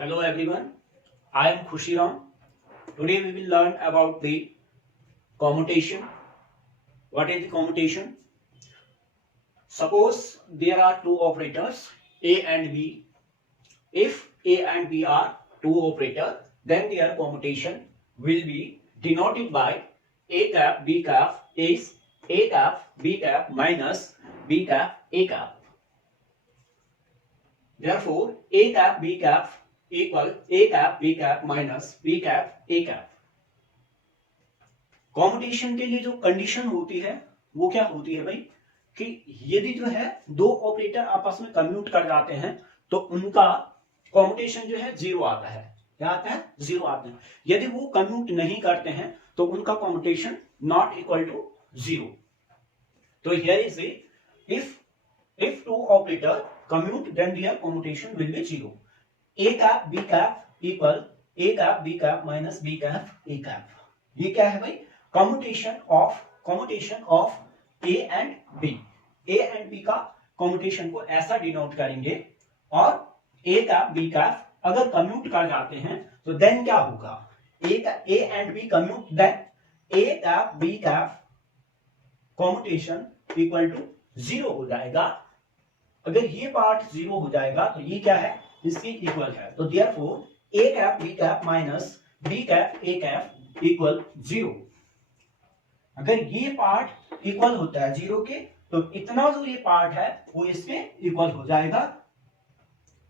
Hello everyone, I am Khushiram. Today we will learn about the commutation. What is the commutation? Suppose there are two operators A and B. If A and B are two operators, then their commutation will be denoted by A cap B cap is A cap B cap minus B cap A cap. Therefore, A cap B cap equal A cap B cap minus B cap A cap. Competition के लिए जो condition होती है वो क्या होती है भाई कि यदि जो है दो ऑपरेटर आपस में कम्यूट कर जाते हैं तो उनका कॉम्पिटिशन जो है जीरो आता है। क्या आता है? जीरो आता है। यदि वो कम्यूट नहीं करते हैं तो उनका competition not equal to zero. तो here is if two operator commute then their competition will be zero. A cap B cap equal A cap B cap minus B cap A cap. ये क्या है भाई? Commutation of A and B. A and B का commutation को ऐसा denote करेंगे और A cap B cap अगर कम्यूट कर जाते हैं तो देन क्या होगा? A and B commute then A cap B cap commutation equal to zero हो जाएगा। अगर ये पार्ट जीरो हो जाएगा तो ये क्या है? इसकी इक्वल है। तो therefore A cap B cap minus B cap A cap equal zero. अगर ये पार्ट इक्वल होता है जीरो के तो इतना जो ये पार्ट है वो इसमें इक्वल हो जाएगा।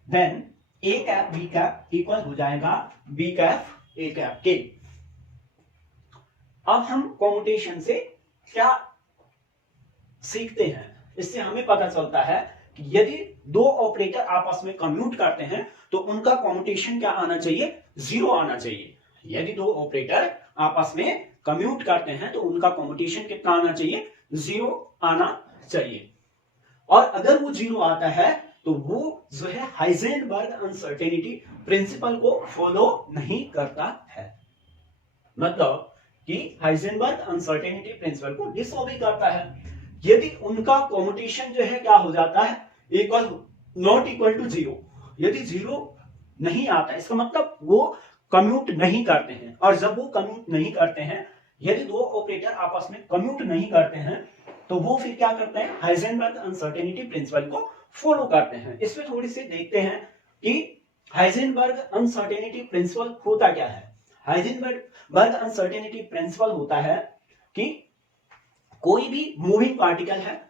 Then A cap B cap equal हो जाएगा बी कैप ए कैप के। अब हम कॉम्युटेशन से क्या सीखते हैं? इससे हमें पता चलता है कि यदि दो ऑपरेटर आपस में कम्यूट करते हैं तो उनका कॉम्युटेशन क्या आना चाहिए? जीरो आना चाहिए। यदि दो ऑपरेटर आपस में कम्यूट करते हैं तो उनका कॉम्युटेशन कितना आना चाहिए? जीरो आना चाहिए। और अगर वो जीरो आता है तो वो जो है हाइजेनबर्ग अनसर्टेनिटी प्रिंसिपल को फॉलो नहीं करता है। मतलब कि हाइजेनबर्ग अनसर्टेनिटी प्रिंसिपल को डिसओबे करता है। यदि उनका कॉम्युटेशन जो है क्या हो जाता है? Equal not equal to zero. यदि जीरो नहीं आता इसका मतलब वो कम्यूट नहीं करते हैं। और जब वो कम्यूट नहीं करते हैं, यदि दो ऑपरेटर आपस में कम्यूट नहीं करते हैं तो वो फिर क्या करते हैं? हाइजेनबर्ग अनसर्टेनिटी प्रिंसिपल को फॉलो करते हैं। इसमें थोड़ी सी देखते हैं कि हाइजेनबर्ग अनसर्टेनिटी प्रिंसिपल होता क्या है। हाइजेनबर्ग अनसर्टेनिटी प्रिंसिपल होता है कि कोई भी मूविंग पार्टिकल है,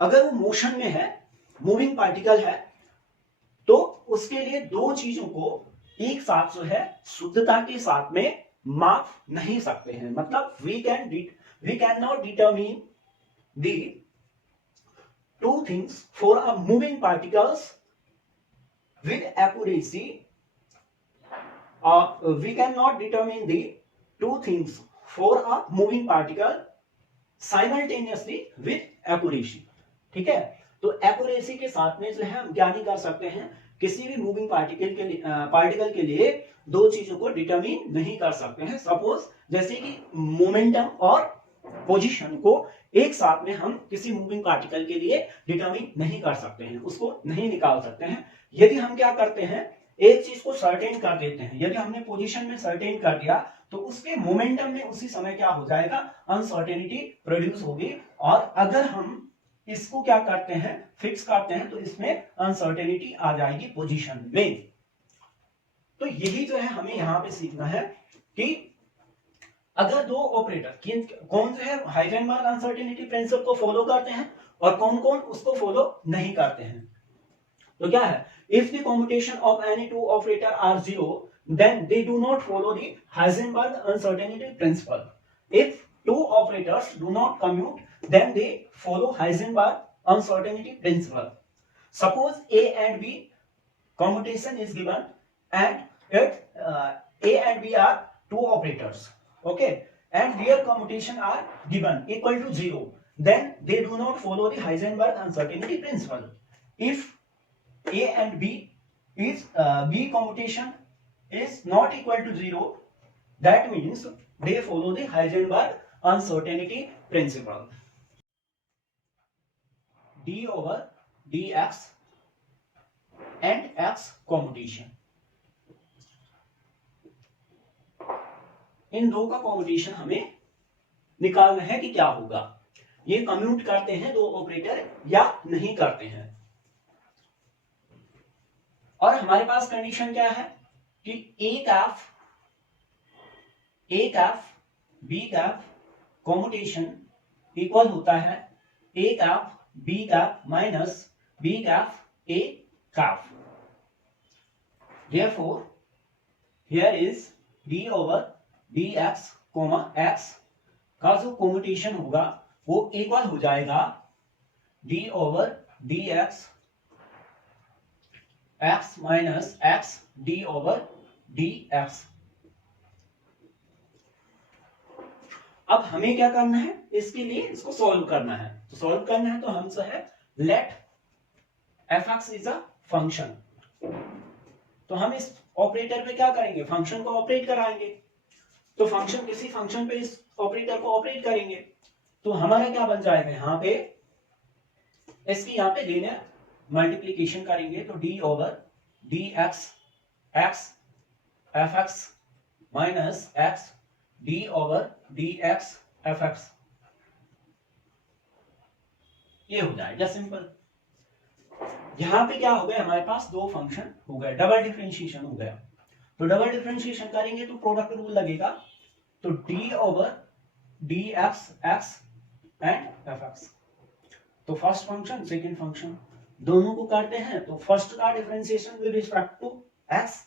अगर वो मोशन में है, मूविंग पार्टिकल है, तो उसके लिए दो चीजों को एक साथ जो है शुद्धता के साथ में माप नहीं सकते हैं। मतलब we can not determine the two things for a moving particles with accuracy. We can not determine the two things for a moving particle simultaneously with accuracy. ठीक है, तो एक्यूरेसी के साथ में जो है हम क्या नहीं कर सकते हैं? किसी भी मूविंग पार्टिकल के लिए दो चीजों को डिटरमिन नहीं कर सकते हैं। सपोज जैसे कि मोमेंटम और पोजीशन को एक साथ में हम किसी मूविंग पार्टिकल के लिए डिटरमिन नहीं कर सकते हैं, उसको नहीं निकाल सकते हैं। यदि हम क्या करते हैं? एक चीज को सर्टेन कर देते हैं। यदि हमने पोजीशन में सर्टेन कर दिया तो उसके मोमेंटम में उसी समय क्या हो जाएगा? अनसर्टेनिटी प्रोड्यूस होगी। और अगर हम इसको क्या करते हैं? फिक्स करते हैं तो इसमें अनसर्टेनिटी आ जाएगी पोजीशन में। तो यही जो है हमें यहां पे सीखना है कि अगर दो ऑपरेटर कौन जो है हाइजेनबर्ग अनसर्टेनिटी प्रिंसिपल को फॉलो करते हैं और कौन कौन उसको फॉलो नहीं करते हैं। तो क्या है? If the commutation of any two operator are zero then they do not follow the Heisenberg uncertainty principle. If two operators do not commute then they follow Heisenberg uncertainty principle. Suppose A and B commutation is given and A and B are two operators, okay, and their commutation are given equal to zero, then they do not follow the Heisenberg uncertainty principle. If A and B is B commutation is not equal to zero, that means they follow the Heisenberg uncertainty principle. D over dx and x commutation. इन दो का combination हमें निकालना है कि क्या होगा, ये commute करते हैं दो ऑपरेटर या नहीं करते हैं। और हमारे पास कंडीशन क्या है कि A cap B cap combination equal होता है A cap B cap minus B cap A cap. Therefore, here is d over dx, x का जो कॉम्बिनेशन होगा वो इक्वल हो जाएगा d over dx x minus x d over dx। अब हमें क्या करना है, इसके लिए इसको सॉल्व करना है। तो सॉल्व करना है तो हमसे है let fx is a function. तो हम इस ऑपरेटर पे क्या करेंगे, फंक्शन को ऑपरेट कराएंगे। तो फंक्शन किसी फंक्शन पे इस ऑपरेटर को ऑपरेट करेंगे तो हमारा क्या बन जाएगा, यहां पे इसकी यहां पे लीनियर मल्टीप्लीकेशन करेंगे तो d over dx x fx minus x d over dx fx, ये हो जाएगा सिंपल। यहां पे क्या हो गया, हमारे पास दो फंक्शन हो गए, डबल डिफरेंशिएशन हो गया। तो डबल डिफरेंशिएशन करेंगे तो प्रोडक्ट रूल लगेगा, तो d over dx x and fx। तो फर्स्ट फंक्शन सेकंड फंक्शन दोनों को करते हैं तो फर्स्ट का differentiation with respect to x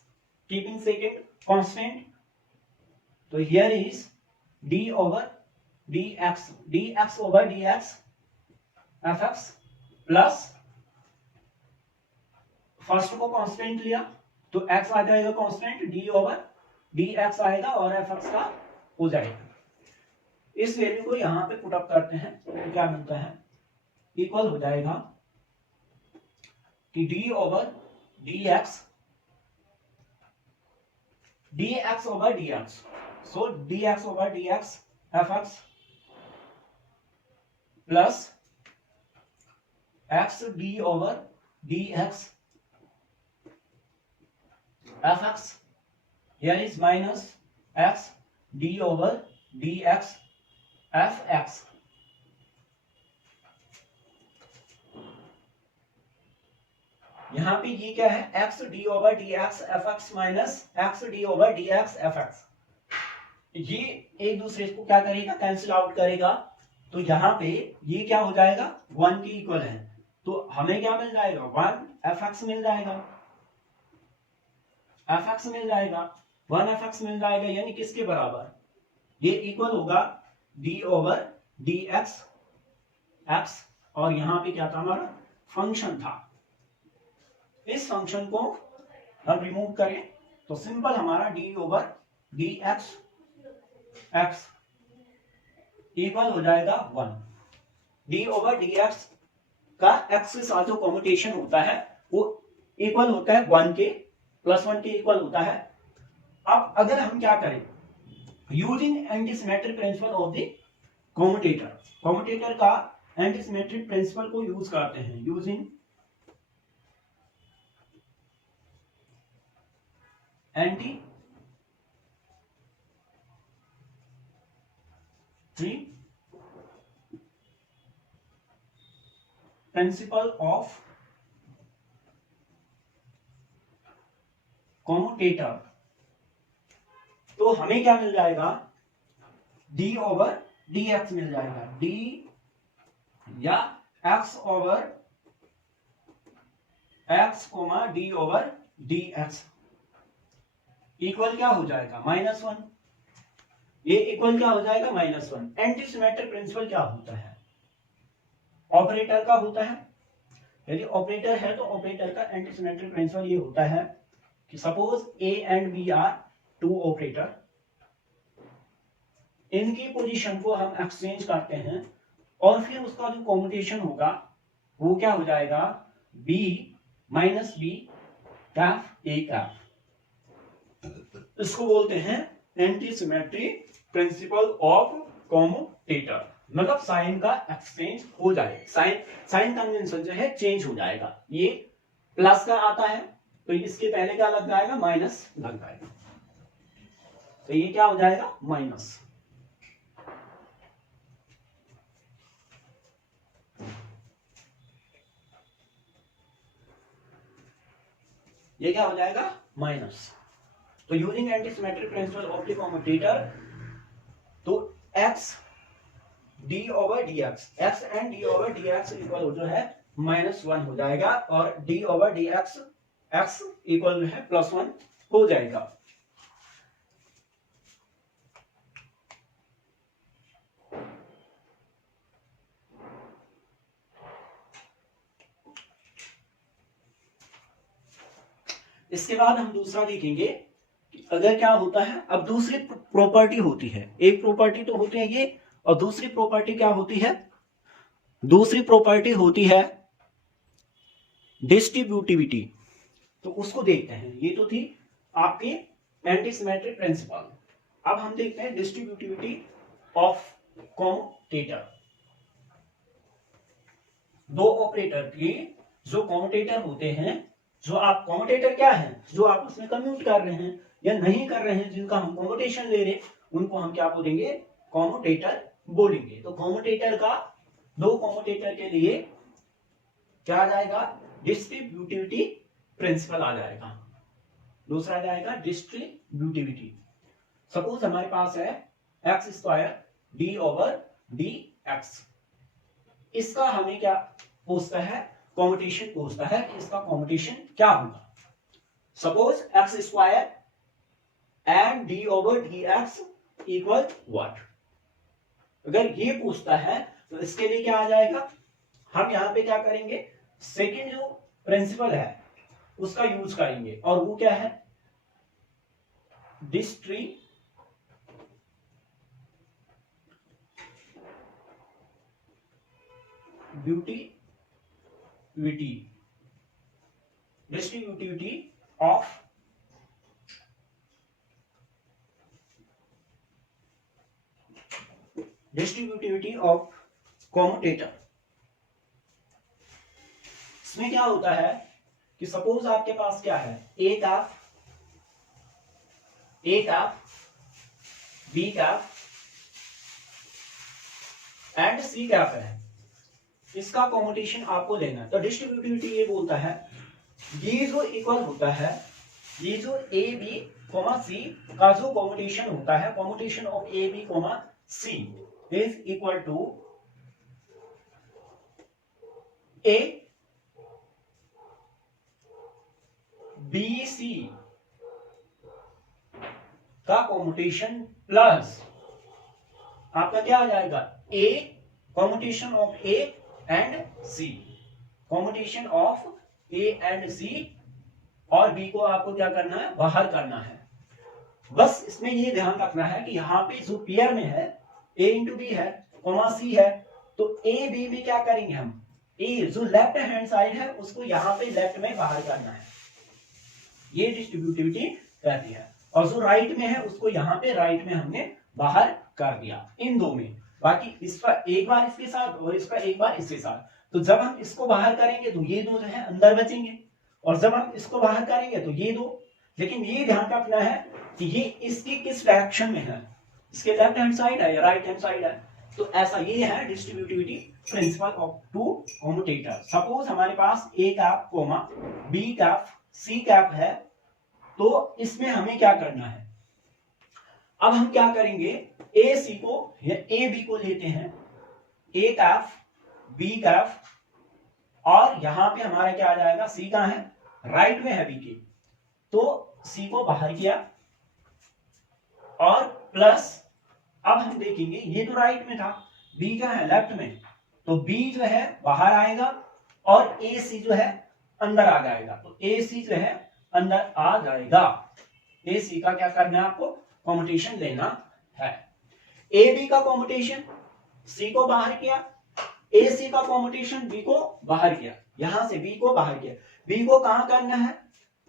keeping second constant. तो here is d over dx ओवर dx fx प्लस फर्स्ट को कांस्टेंट लिया तो x आ जाएगा कांस्टेंट, d ओवर dx आएगा और fx का हो जाएगा। इस वैल्यू को यहां पे पुट अप करते हैं तो क्या मिलता है, इक्वल हो जाएगा कि d ओवर dx ओवर dx, सो dx ओवर dx fx plus x d over dx fx, here is minus x d over dx fx। यहां पे ये क्या है, x d over dx fx minus x d over dx fx। ये एक दूसरे को क्या करेगा, कैंसिल आउट करेगा। तो यहाँ पे ये क्या हो जाएगा, 1 के इक्वल है। तो हमें क्या मिल जाएगा, 1 fx मिल जाएगा, fx मिल जाएगा, 1 fx मिल जाएगा, यानी किसके बराबर, ये इक्वल होगा d ओवर dx x, और यहां पे क्या था, हमारा फंक्शन था। इस फंक्शन को हम रिमूव करें तो सिंपल हमारा d over dx x equal हो जाएगा 1। d ओवर dx का x के साथ जो कॉम्यूटेशन होता है वो इक्वल होता है 1 के, प्लस 1 के इक्वल होता है। अब अगर हम क्या करें, using antisymmetric principle of the commutator, commutator का एंटीसिमेट्रिक प्रिंसिपल को यूज करते हैं, using anti principal of commutator. तो हमें क्या मिल जाएगा, d ओवर dx मिल जाएगा, d या x over x comma d over dx equal क्या हो जाएगा, -1। ये इक्वल क्या हो जाएगा, -1। एंटीसिमेट्रिक प्रिंसिपल क्या होता है, ऑपरेटर का होता है। यदि ऑपरेटर है तो ऑपरेटर का एंटीसिमेट्रिक प्रिंसिपल ये होता है कि suppose a and b are two operator, इनकी पोजीशन को हम एक्सचेंज करते हैं और फिर उसका जो कॉम्यूटेशन होगा वो क्या हो जाएगा, b minus b Kaif a Kaif. इसको बोलते हैं एंटीसिमेट्रिक प्रिंसिपल ऑफ कॉम्यूटेटर, मतलब साइन का एक्सचेंज हो जाएगा, साइन कन्वेंशन जो है चेंज हो जाएगा। ये प्लस का आता है तो इसके पहले क्या लग जाएगा, माइनस लग जाएगा। तो ये क्या हो जाएगा माइनस, ये क्या हो जाएगा माइनस। तो using anti symmetric principle of the commutator, तो x d over dx, x and d over dx equal जो है -1 हो जाएगा और d over dx x equal जो है +1 हो जाएगा। इसके बाद हम दूसरा देखेंगे कि अगर क्या होता है, अब दूसरी प्रॉपर्टी होती है, एक प्रॉपर्टी तो होती है ये, और दूसरी प्रॉपर्टी क्या होती है, दूसरी प्रॉपर्टी होती है डिस्ट्रीब्यूटिविटी। तो उसको देखते हैं, ये तो थी आपकी एंटी सिमेट्रिक प्रिंसिपल। अब हम देखते हैं डिस्ट्रीब्यूटिविटी ऑफ कम्यूटेटर। दो ऑपरेटर की जो कम्यूटेटर होते हैं, जो आप कम्यूटेटर क्या है, जो आपस में कम्यूट कर रहे हैं या नहीं कर रहे हैं, जिनका हम कम्यूटेशन ले रहे हैं, उनको हम क्या बोलेंगे, कम्यूटेटर बोलेंगे। तो कम्यूटेटर का, दो कम्यूटेटर के लिए क्या आ जाएगा, डिस्ट्रीब्यूटिविटी प्रिंसिपल आ जाएगा। दूसरा आ जाएगा डिस्ट्रीब्यूटिविटी। सपोज हमारे पास है x² d ओवर dx, इसका हमें क्या पूछता है, कम्यूटेशन पूछता है कि इसका कम्यूटेशन क्या होगा। Suppose x² and d over dx equal what, अगर ये पूछता है तो इसके लिए क्या आ जाएगा, हम यहां पे क्या करेंगे, सेकंड जो प्रिंसिपल है उसका यूज करेंगे, और वो क्या है, डिस्ट्रीब्यूटिविटी। Distributivity of commutator. इसमें क्या होता है कि सपोज आपके पास क्या है, A cap, B cap and C cap है, इसका कम्यूटेशन आपको लेना है। तो डिस्ट्रीब्यूटिविटी ये बोलता है, ये जो इक्वल होता है, ये जो ए बी कोमा सी का जो कम्यूटेशन होता है, commutation of A B comma C is equal to A B C का कम्यूटेशन प्लस आपका क्या आ जाएगा, A commutation of A and C, commutation of A and C, और बी को आपको क्या करना है, बाहर करना है। बस इसमें ये ध्यान रखना है कि यहाँ पे जो पेयर में है ए इंटू बी है, कोमा सी है, तो ए बी में क्या करेंगे हम, ए जो लेफ्ट हैंड साइड है उसको यहाँ पे लेफ्ट में बाहर करना है, ये डिस्ट्रीब्यूटिविटी कहती है, और जो राइट में है उसको यहाँ पे राइट में हमने बाहर कर दिया, इन दो में। बाकी इसका एक बार इसके साथ और इसका एक बार इसके साथ, तो जब हम इसको बाहर करेंगे तो ये दो जो है अंदर बचेंगे, और जब हम इसको बाहर करेंगे तो ये दो। लेकिन ये ध्यान रखना है कि ये इसकी किस डायरेक्शन में है, इसके लेफ्ट हैंड साइड है या राइट हैंड साइड है। तो ऐसा ये है distributivity principle of two commutator. Suppose हमारे पास A cap comma B cap C cap है, तो इसमें हमें क्या करना है, अब हम क्या करेंगे, ए सी को या ए बी को लेते हैं, ए कैप बी कैप, और यहां पे हमारा क्या आ जाएगा, सी कहां है, राइट में है बी के, तो सी को बाहर किया और प्लस, अब हम देखेंगे ये तो राइट में था, बी क्या है लेफ्ट में, तो बी जो है बाहर आएगा और ए सी जो है अंदर आ जाएगा, तो ए सी जो है अंदर आ जाएगा। ए सी का क्या करना है, आपको कम्यूटेशन लेना है। ए बी का कम्यूटेशन सी को बाहर किया, ए सी का कम्यूटेशन बी को बाहर किया, यहां से बी को बाहर किया, बी को कहां करना है,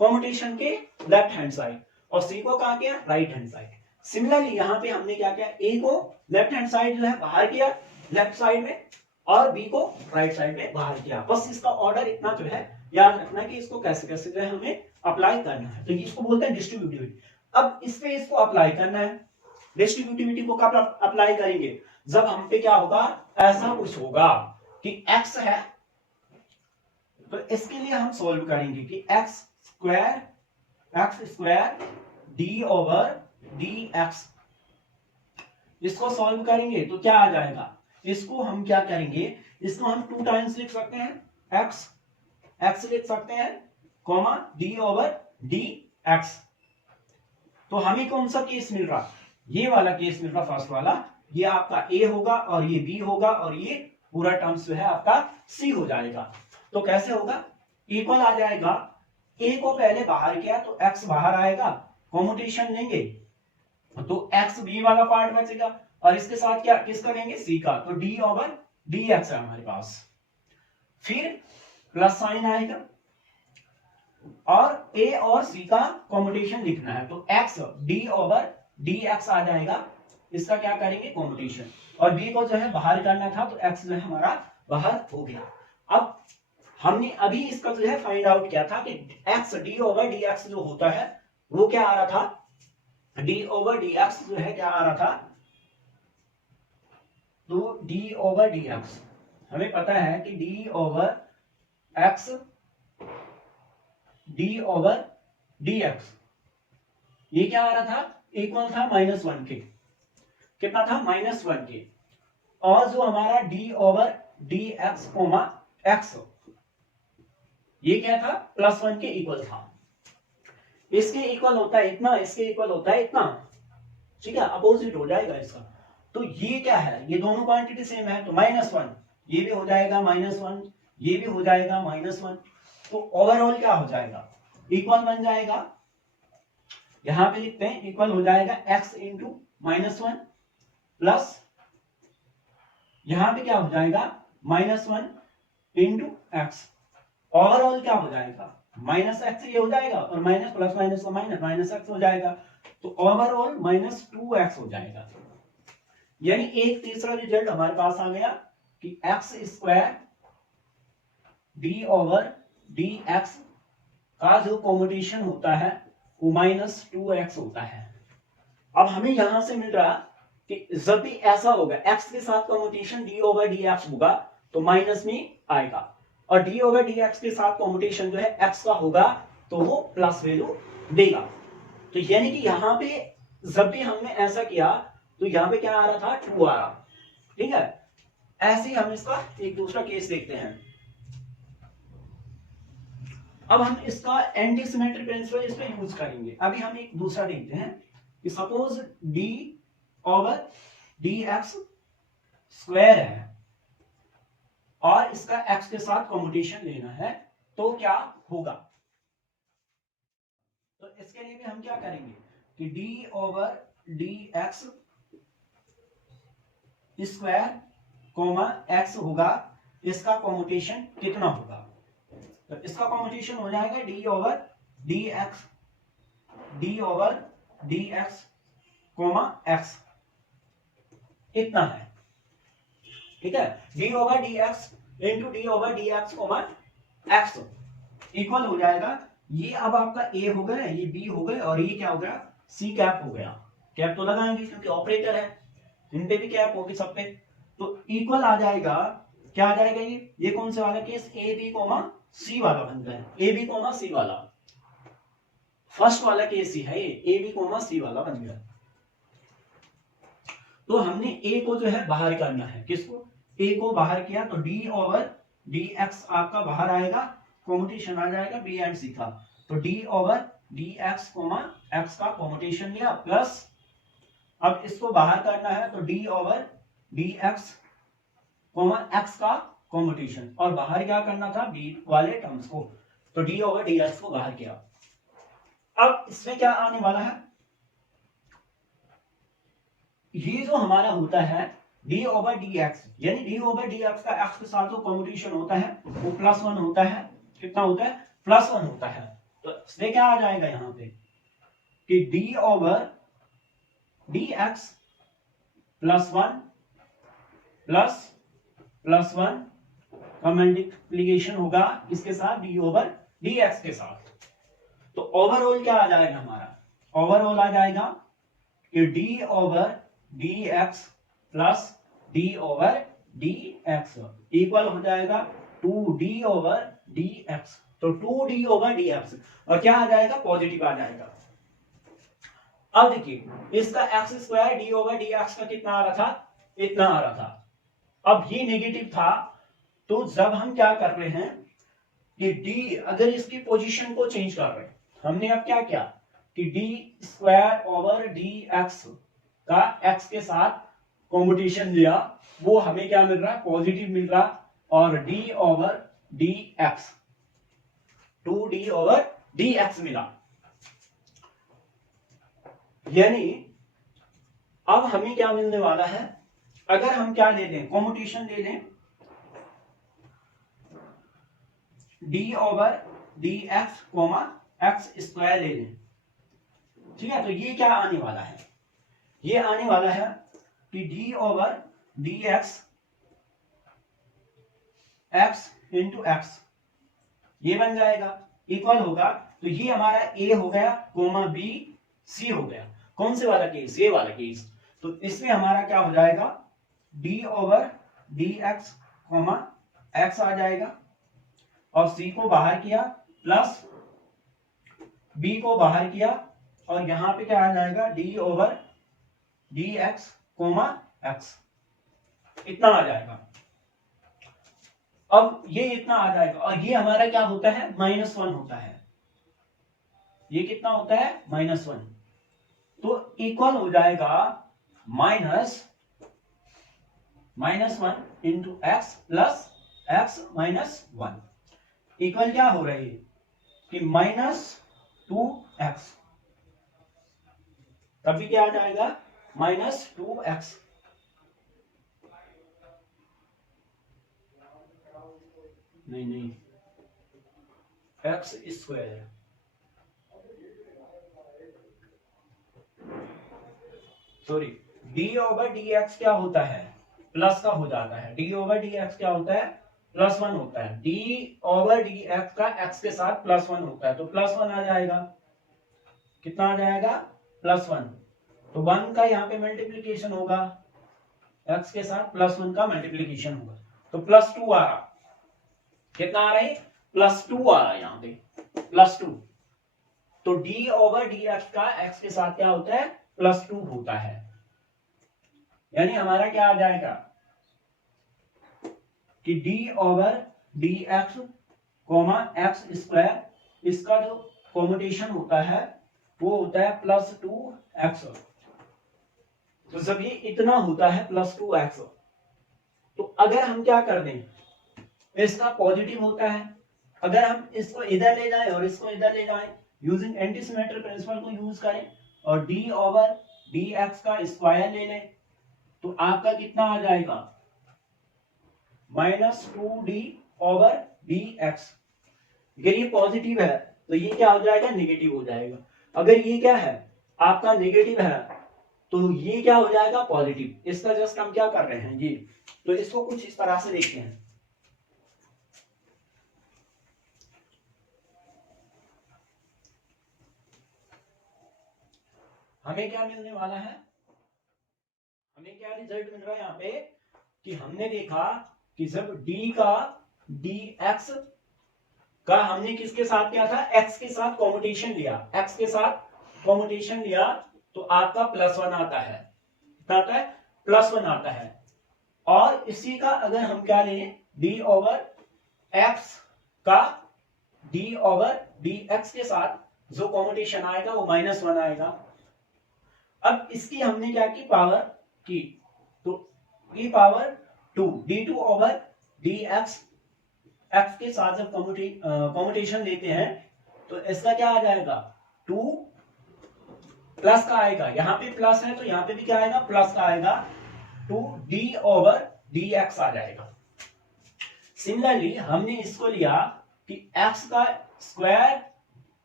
कम्यूटेशन के लेफ्ट हैंड साइड, और सी को कहां किया, राइट हैंड साइड। सिमिलरली यहां पे हमने क्या किया, ए को लेफ्ट हैंड साइड जो है बाहर किया लेफ्ट साइड में, और बी को राइट साइड में बाहर किया। बस इसका ऑर्डर इतना जो है याद रखना कि इसको कैसे कैसे जो है हमें अप्लाई करना है। तो इसको बोलते हैं डिस्ट्रीब्यूटिविटी। अब इस पे इसको अप्लाई करना है। डिस्ट्रीब्यूटिविटी को कब अप्लाई करेंगे? जब हम पे क्या होगा, ऐसा कुछ होगा कि x है, तो इसके लिए हम सॉल्व करेंगे कि X square d over d x, इसको सॉल्व करेंगे तो क्या आ जाएगा, इसको हम क्या करेंगे, इसको हम 2 टाइम्स लिख सकते हैं, एक्स लिख सकते हैं, comma D over d x. तो हमें कौन सा केस मिल रहा, ये वाला केस मिल रहा, फर्स्ट वाला। ये आपका ए होगा और ये बी होगा और ये पूरा टर्म्स जो है आपका सी हो जाएगा। तो कैसे होगा, इक्वल आ जाएगा, ए को पहले बाहर किया तो एक्स बाहर आएगा, कॉम्यूटेशन लेंगे तो एक्स बी वाला पार्ट बचेगा और इसके साथ क्या किसका लेंगे, सी का, तो डी ओवर डी एक्स है हमारे पास। फिर प्लस साइन आएगा और ए और सी का कॉम्यूटेशन लिखना है, तो x d over d x आ जाएगा, इसका क्या करेंगे कॉम्यूटेशन, और बी को जो है बाहर करना था तो एक्स जो है हमारा बाहर हो गया। अब हमने अभी इसका जो है फाइंड आउट किया था कि x d over d x जो होता है वो क्या आ रहा था, डी ओवर डी एक्स जो है क्या आ रहा था, तो डी ओवर डी एक्स हमें पता है कि d over x d over d x ये क्या आ रहा था, इक्वल था -1 के, कितना था -1 के, और जो हमारा d over d x comma x ये क्या था, +1 के इक्वल था। इसके इक्वल होता है इतना, इसके इक्वल होता है इतना, ठीक है, अपोजिट हो जाएगा इसका। तो ये क्या है, ये दोनों क्वांटिटी सेम है तो -1, ये भी हो जाएगा -1, ये भी हो जाएगा -1, तो ओवरऑल क्या हो जाएगा, इक्वल बन जाएगा। यहां पे लिखते हैं इक्वल हो जाएगा x इंटू -1 प्लस यहां पे क्या हो जाएगा -1 इंटू एक्स, ओवरऑल क्या हो जाएगा -x ये हो जाएगा और माइनस प्लस माइनस का माइनस -x हो जाएगा, तो ओवरऑल -2x हो जाएगा। यानी एक तीसरा रिजल्ट हमारे पास आ गया कि X square d over d x का जो कॉम्यूटेशन होता है वो -2x होता है। अब हमें यहां से मिल रहा कि जब भी ऐसा होगा x के साथ commutation D over d x होगा तो माइनस में आएगा, और डी ओवर डी एक्स के साथ कॉम्यूटेशन जो है x का होगा तो वो प्लस वैल्यू देगा। तो यानी कि यहां पे जब भी हमने ऐसा किया तो यहां पे क्या आ रहा था, 2 आ रहा, ठीक है। ऐसे ही हम इसका एक दूसरा केस देखते हैं। अब हम इसका एंटी सिमेट्रिक प्रिंसिपल इस पे यूज करेंगे। अभी हम एक दूसरा देखते हैं कि suppose D over d x square है और इसका एक्स के साथ कॉम्यूटेशन लेना है तो क्या होगा। तो इसके लिए भी हम क्या करेंगे कि d over d x square comma x होगा, इसका कॉम्यूटेशन कितना होगा, तो इसका कॉम्यूटेशन हो जाएगा d over d x comma x, इतना है, ठीक है। D over d x into d over d x comma x equal हो जाएगा, ये अब आपका ए हो गया, ये बी हो गए और ये क्या हो गया, सी कैप हो गया। कैप तो लगाएंगे क्योंकि ऑपरेटर है, इन पे भी कैप होगी सब पे, तो इक्वल आ जाएगा, क्या आ जाएगा, ये कौन से वाला case, A B comma C वाला बन गया, ए बी कोमा सी वाला, फर्स्ट वाला केस ही है ये, ए बी कोमा सी वाला बन गया। तो हमने ए को जो है बाहर करना है, किसको, ए को बाहर किया तो डी ओवर डी एक्स आपका बाहर आएगा, कॉम्यूटेशन आ जाएगा बी एंड सी का, तो d over d x comma x का कॉम्यूटेशन लिया प्लस, अब इसको बाहर करना है तो d over d x comma x का कॉम्यूटेशन, और बाहर क्या करना था, बी वाले टर्म्स को, तो डी ओवर डी एक्स को बाहर किया। अब इसमें क्या आने वाला है, ये जो हमारा होता है डी ओवर डी एक्स, यानी डी ओवर डी एक्स का एक्स के साथ जो कॉम्यूटेशन होता है वो +1 होता है, कितना होता है, +1 होता है। तो इसमें क्या आ जाएगा यहाँ पे कि डी ओवर डी एक्स +1 +1 का मल्टीप्लीकेशन होगा इसके साथ डी ओवर डी एक्स के साथ, तो ओवरऑल क्या आ जाएगा हमारा, ओवरऑल आ जाएगा कि d over d x plus D over d x equal हो जाएगा 2d ओवर डी एक्स। तो 2d ओवर डी एक्स और क्या आ जाएगा, पॉजिटिव आ जाएगा। अब देखिए इसका x square d over d x का कितना आ रहा था, इतना आ रहा था। अब ये नेगेटिव था, तो जब हम क्या कर रहे हैं कि d अगर इसकी पोजीशन को चेंज कर रहे हैं, हमने अब क्या किया कि D square over d x का एक्स के साथ कॉम्बिनेशन लिया, वो हमें क्या मिल रहा है, पॉजिटिव मिल रहा, और d over d x 2d over d x मिला। यानी अब हमें क्या मिलने वाला है, अगर हम क्या ले लें, कॉम्बिनेशन ले लें d over d x comma x square ले लें, ठीक है। तो ये क्या आने वाला है, ये आने वाला है कि d over d x x into x ये बन जाएगा, इक्वल होगा। तो ये हमारा ए हो गया कोमा बी सी हो गया। कौन से वाला केस, ये वाला केस। तो इसमें हमारा क्या हो जाएगा, d over d x comma x आ जाएगा, और सी को बाहर किया प्लस बी को बाहर किया, और यहां पे क्या आ जाएगा, d over d x comma x, इतना आ जाएगा। अब ये इतना आ जाएगा, और ये हमारा क्या होता है, -1 होता है। ये कितना होता है, -1। तो इक्वल हो जाएगा -1 into x plus x -1 equal क्या हो रही है कि -2x। तभी क्या आ जाएगा, -2x। नहीं x square, sorry, D over d x क्या होता है, प्लस का हो जाता है। डी ओवर डी एक्स क्या होता है, +1 होता है। डी ओवर डी एक्स का एक्स के साथ +1 होता है, तो +1 आ जाएगा। कितना आ जाएगा, +1। तो 1 का यहाँ पे मल्टीप्लीकेशन होगा, एक्स के साथ +1 का मल्टीप्लीकेशन होगा, तो +2 आ रहा। कितना आ रहा है, +2 आ रहा है यहाँ पे, +2। तो डी ओवर डी एक्स का एक्स के साथ क्या होता है, +2 होता है। यानी हमारा क्या आ जाएगा कि d over d x comma x square, इसका जो कॉम्बिनेशन होता है वो होता है +2x। तो जब ये इतना होता है +2x, तो अगर हम क्या कर दें, इसका पॉजिटिव होता है, अगर हम इसको इधर ले जाएं और इसको इधर ले जाएं, यूजिंग एंटी सिमेट्री प्रिंसिपल को यूज करें, और डी ओवर डी एक्स का स्क्वायर ले लें, तो आपका कितना आ जाएगा, -2d ओवर डी एक्स। अगर ये पॉजिटिव है तो ये क्या हो जाएगा, नेगेटिव हो जाएगा। अगर ये क्या है, आपका नेगेटिव है, तो ये क्या हो जाएगा, पॉजिटिव। इसका जस्ट हम क्या कर रहे हैं ये, तो इसको कुछ इस तरह से देखते हैं। हमें क्या मिलने वाला है, हमें क्या रिजल्ट मिल रहा है यहाँ पे कि हमने देखा कि जब d का dx का हमने किसके साथ किया था, x के साथ कॉम्बिनेशन लिया, x के साथ कॉम्बिनेशन लिया, तो आपका +1 आता है। कितना आता है, +1 आता है। और इसी का अगर हम क्या लें, d ओवर x का d ओवर dx के साथ जो कॉम्बिनेशन आएगा वो -1 आएगा। अब इसकी हमने क्या की, पावर की, तो e⁻2 d2 over dx, x के साथ जब कॉम्बिनेशन लेते हैं तो इसका क्या आ जाएगा, 2 प्लस का आएगा, यहाँ पे प्लस है तो यहाँ पे भी क्या आएगा, प्लस का आएगा, 2d ओवर dx आ जाएगा। सिमिलरली हमने इसको लिया कि x का स्क्वायर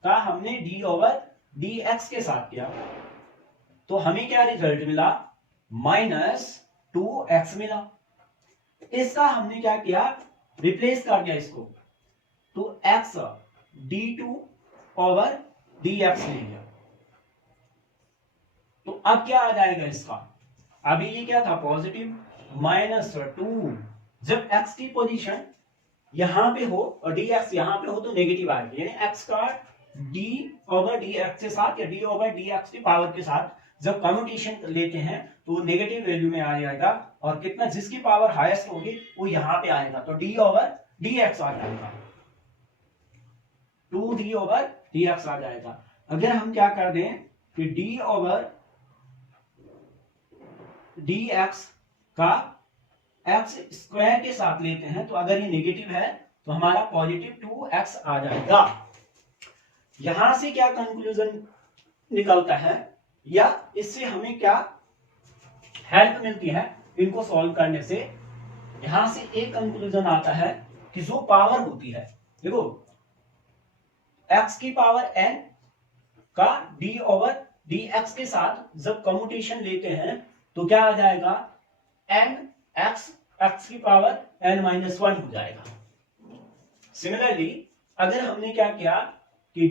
का हमने d ओवर dx के साथ किया, तो हमें क्या रिजल्ट मिला, -2x मिला। इसका हमने क्या किया, रिप्लेस कर दिया इसको, तो x d2 ओवर dx ले लिया। अब क्या आ जाएगा इसका, अभी ये क्या था पॉजिटिव -2, जब x की पोजीशन यहां पे हो और dx यहां पे हो तो नेगेटिव आएगा, यानी x का d/dx के साथ या d/dx की पावर के साथ जब कम्यूटेशन लेते हैं तो नेगेटिव वैल्यू में आ जाएगा, और कितना जिसकी पावर हाईएस्ट होगी वो यहां पे आएगा, तो d/dx आ जाएगा, 2d/dx आ जाएगा। अगर हम क्या कर दें कि d/dx का x स्क्वायर के साथ लेते हैं, तो अगर ये नेगेटिव है तो हमारा पॉजिटिव 2x आ जाएगा। यहां से क्या कंक्लूजन निकलता है, या इससे हमें क्या हेल्प मिलती है इनको सॉल्व करने से, यहां से एक कंक्लूजन आता है कि जो पावर होती है, देखो x की पावर n का d/dx के साथ जब कम्यूटेशन लेते हैं तो क्या आ जाएगा, n x की पावर n-1 हो जाएगा। सिमिलरली अगर हमने क्या किया कि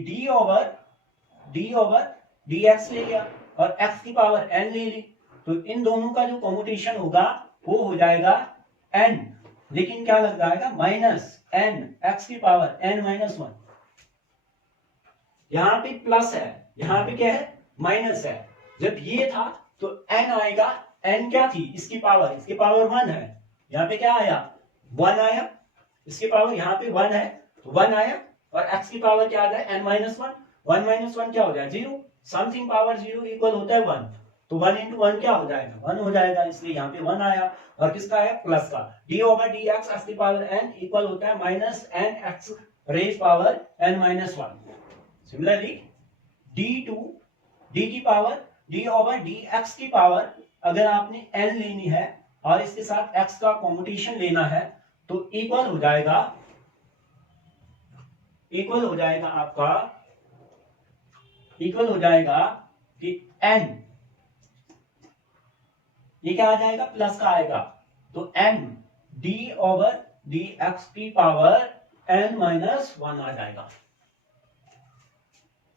d/dx ले लिया और x की पावर n ले ली, तो इन दोनों का जो कम्यूटेशन होगा वो हो जाएगा n, लेकिन क्या लग जाएगा -n x की पावर n-1। यहां पे प्लस है, यहां पे क्या है माइनस है, जब ये था तो n आएगा, n क्या थी इसकी पावर 1 है, यहाँ पे क्या आया 1 आया, इसकी पावर यहाँ पे 1 है तो 1 आया, और x की पावर क्या आ जाए n-1, 1 - 1 क्या हो जाए 0, समथिंग पावर 0 इक्वल होता है 1, तो 1 × 1 क्या हो जाएगा 1 हो जाएगा, इसलिए यहाँ पे 1 आया, और किसका है प्लस का, d/dx x की पावर n इक्वल होता है -n x raise power n-1। Similarly d की पावर d/dx की पावर अगर आपने n लेनी है और इसके साथ x का कॉम्बिनेशन लेना है तो इक्वल हो जाएगा कि n, ये क्या आ जाएगा प्लस का आएगा, तो n d/dx की पावर n-1 आ जाएगा।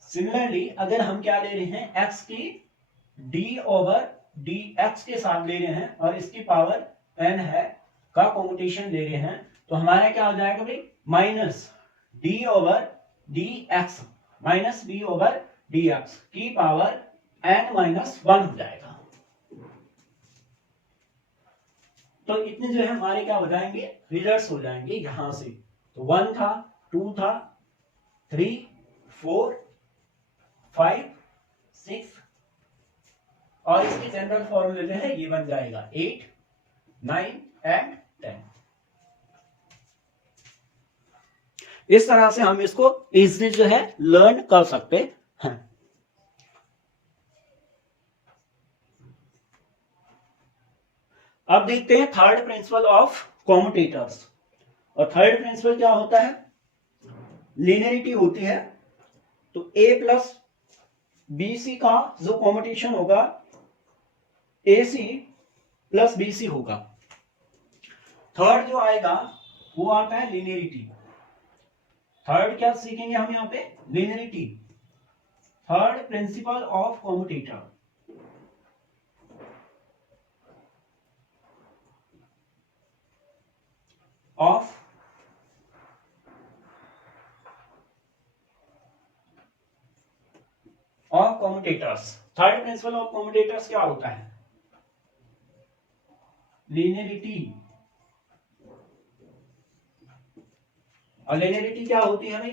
सिमिलरली अगर हम क्या ले रहे हैं x की d/dx के साथ ले रहे हैं और इसकी पावर n है का कॉम्बिनेशन ले रहे हैं, तो हमारा क्या हो जाएगा भाई -d/dx की पावर n-1 हो जाएगा। तो इतने जो है हमारे क्या हो जाएंगे रिजल्ट्स हो जाएंगे यहां से, तो 1 था 2 था 3 4 5 6 और इसके जनरल फॉर्मूले जो है ये बन जाएगा 8 9 एंड 10। इस तरह से हम इसको इजीली जो है लर्न कर सकते हैं। अब देखते हैं थर्ड प्रिंसिपल ऑफ कॉम्यूटेटर्स, और थर्ड प्रिंसिपल क्या होता है, लीनियरिटी होती है, तो a प्लस BC का जो कॉम्यूटेशन होगा AC प्लस BC होगा। थर्ड जो आएगा वो आता है लीनियरिटी। थर्ड क्या सीखेंगे हम यहाँ पे linearity, third principle of commutator. Of commutators, third principle of commutators क्या होता है लीनियरिटी। और लीनियरिटी क्या होती है भाई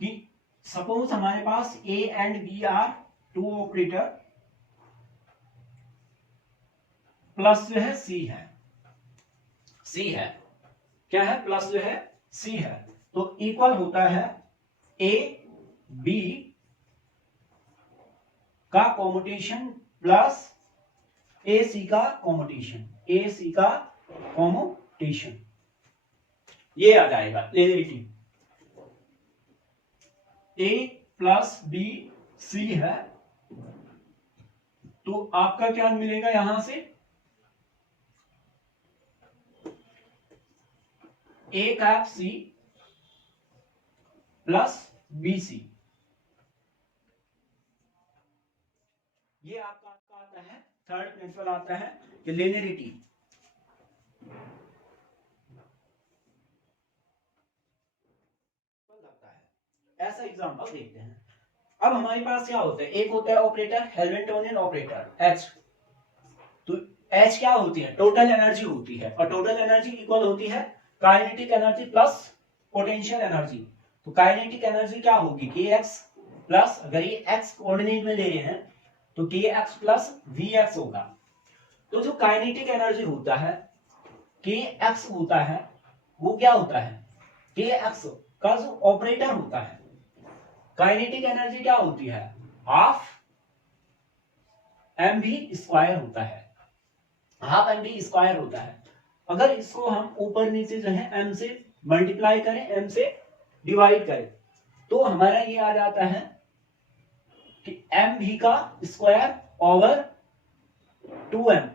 कि सपोज हमारे पास A and B are two operator plus जो है C है क्या है प्लस जो है C है, तो इक्वल होता है A B का कॉम्यूटेशन प्लस AC का कॉम्यूटेशन, ये आ जाएगा linearity. A plus B C है तो आपका क्या मिलेगा यहां से A cap C plus BC, ये आपका आता है थर्ड प्रिंसिपल आता है कि लिनियरिटी। ऐसा एग्जांपल देखते हैं। अब हमारे पास क्या होता है, एक होता है ऑपरेटर हैमिल्टोनियन ऑपरेटर H। तो H क्या होती है, टोटल एनर्जी होती है, और टोटल एनर्जी इक्वल होती है kinetic energy plus potential energy. तो काइनेटिक एनर्जी क्या होगी, kx प्लस, अगर ये x कोऑर्डिनेट में ले रहे हैं तो kx प्लस vx होगा। तो जो काइनेटिक एनर्जी होता है kx होता है, वो क्या होता है, kx का जो ऑपरेटर होता है। काइनेटिक एनर्जी क्या होती है, हाफ mv स्क्वायर होता है, हाफ mv स्क्वायर होता है। अगर इसको हम ऊपर नीचे जो है m से मल्टीप्लाई करें, m से डिवाइड करें, तो हमारा ये आ जाता है कि mv का square over 2m,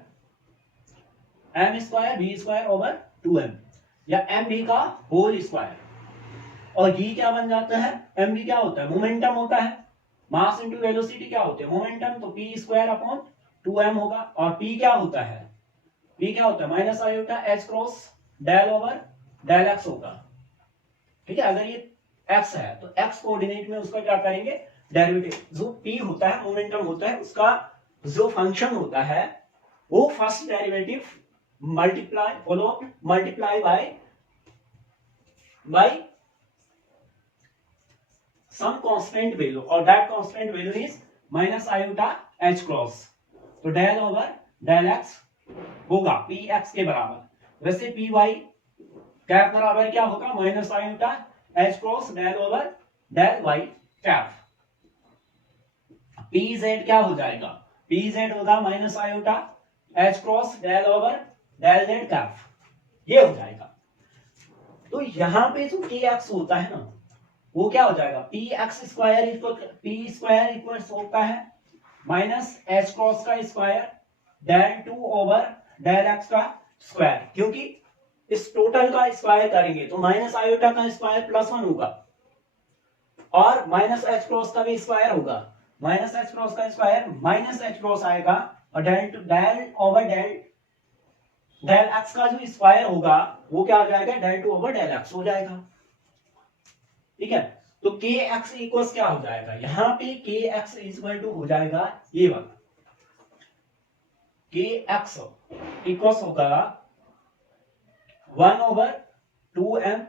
m square v square over 2m, या mv का होल स्क्वायर। और ये क्या बन जाता है, mv क्या होता है, मोमेंटम होता है, मास इनटू वेलोसिटी क्या होते हैं, मोमेंटम, तो p स्क्वायर अपॉन 2m होगा। और p क्या होता है, p क्या होता है minus iota h cross del over del x होगा। ठीक है, अगर ये x है तो x कोऑर्डिनेट में उसका क्या करेंगे, डेरिवेटिव। जो p होता है मोमेंटम होता है, उसका जो फंक्शन होता है वो first derivative multiply follow multiply by some constant value, और that constant value is minus iota h cross। तो डेल ओवर डेल x होगा px के बराबर। वैसे py कैप बराबर क्या होगा, minus iota h cross del over del y cap. pz क्या हो जाएगा, pz होगा minus iota h cross del over del z cap, ये हो जाएगा। तो यहां पे जो kx होता है ना, वो क्या हो जाएगा, पी एक्स स्क्वायर इक्वल होता है माइनस एच क्रॉस का square del 2 over del x का स्क्वायर। क्योंकि इस टोटल का स्क्वायर करेंगे तो माइनस आयोटा का स्क्वायर प्लस 1 होगा, और माइनस एच क्रॉस का भी स्क्वायर होगा, माइनस एच क्रॉस का स्क्वायर माइनस एच क्रॉस आएगा, और डेल ओवर डेल एक्स का जो स्क्वायर होगा वो क्या हो जाएगा, डेल 2 ओवर डेल एक्स हो जाएगा। ठीक है, तो के एक्स इक्वल क्या हो जाएगा, यहां पे के एक्स इक्वल टू हो जाएगा ये वाला, के एक्स इक्वल होगा 1 over 2m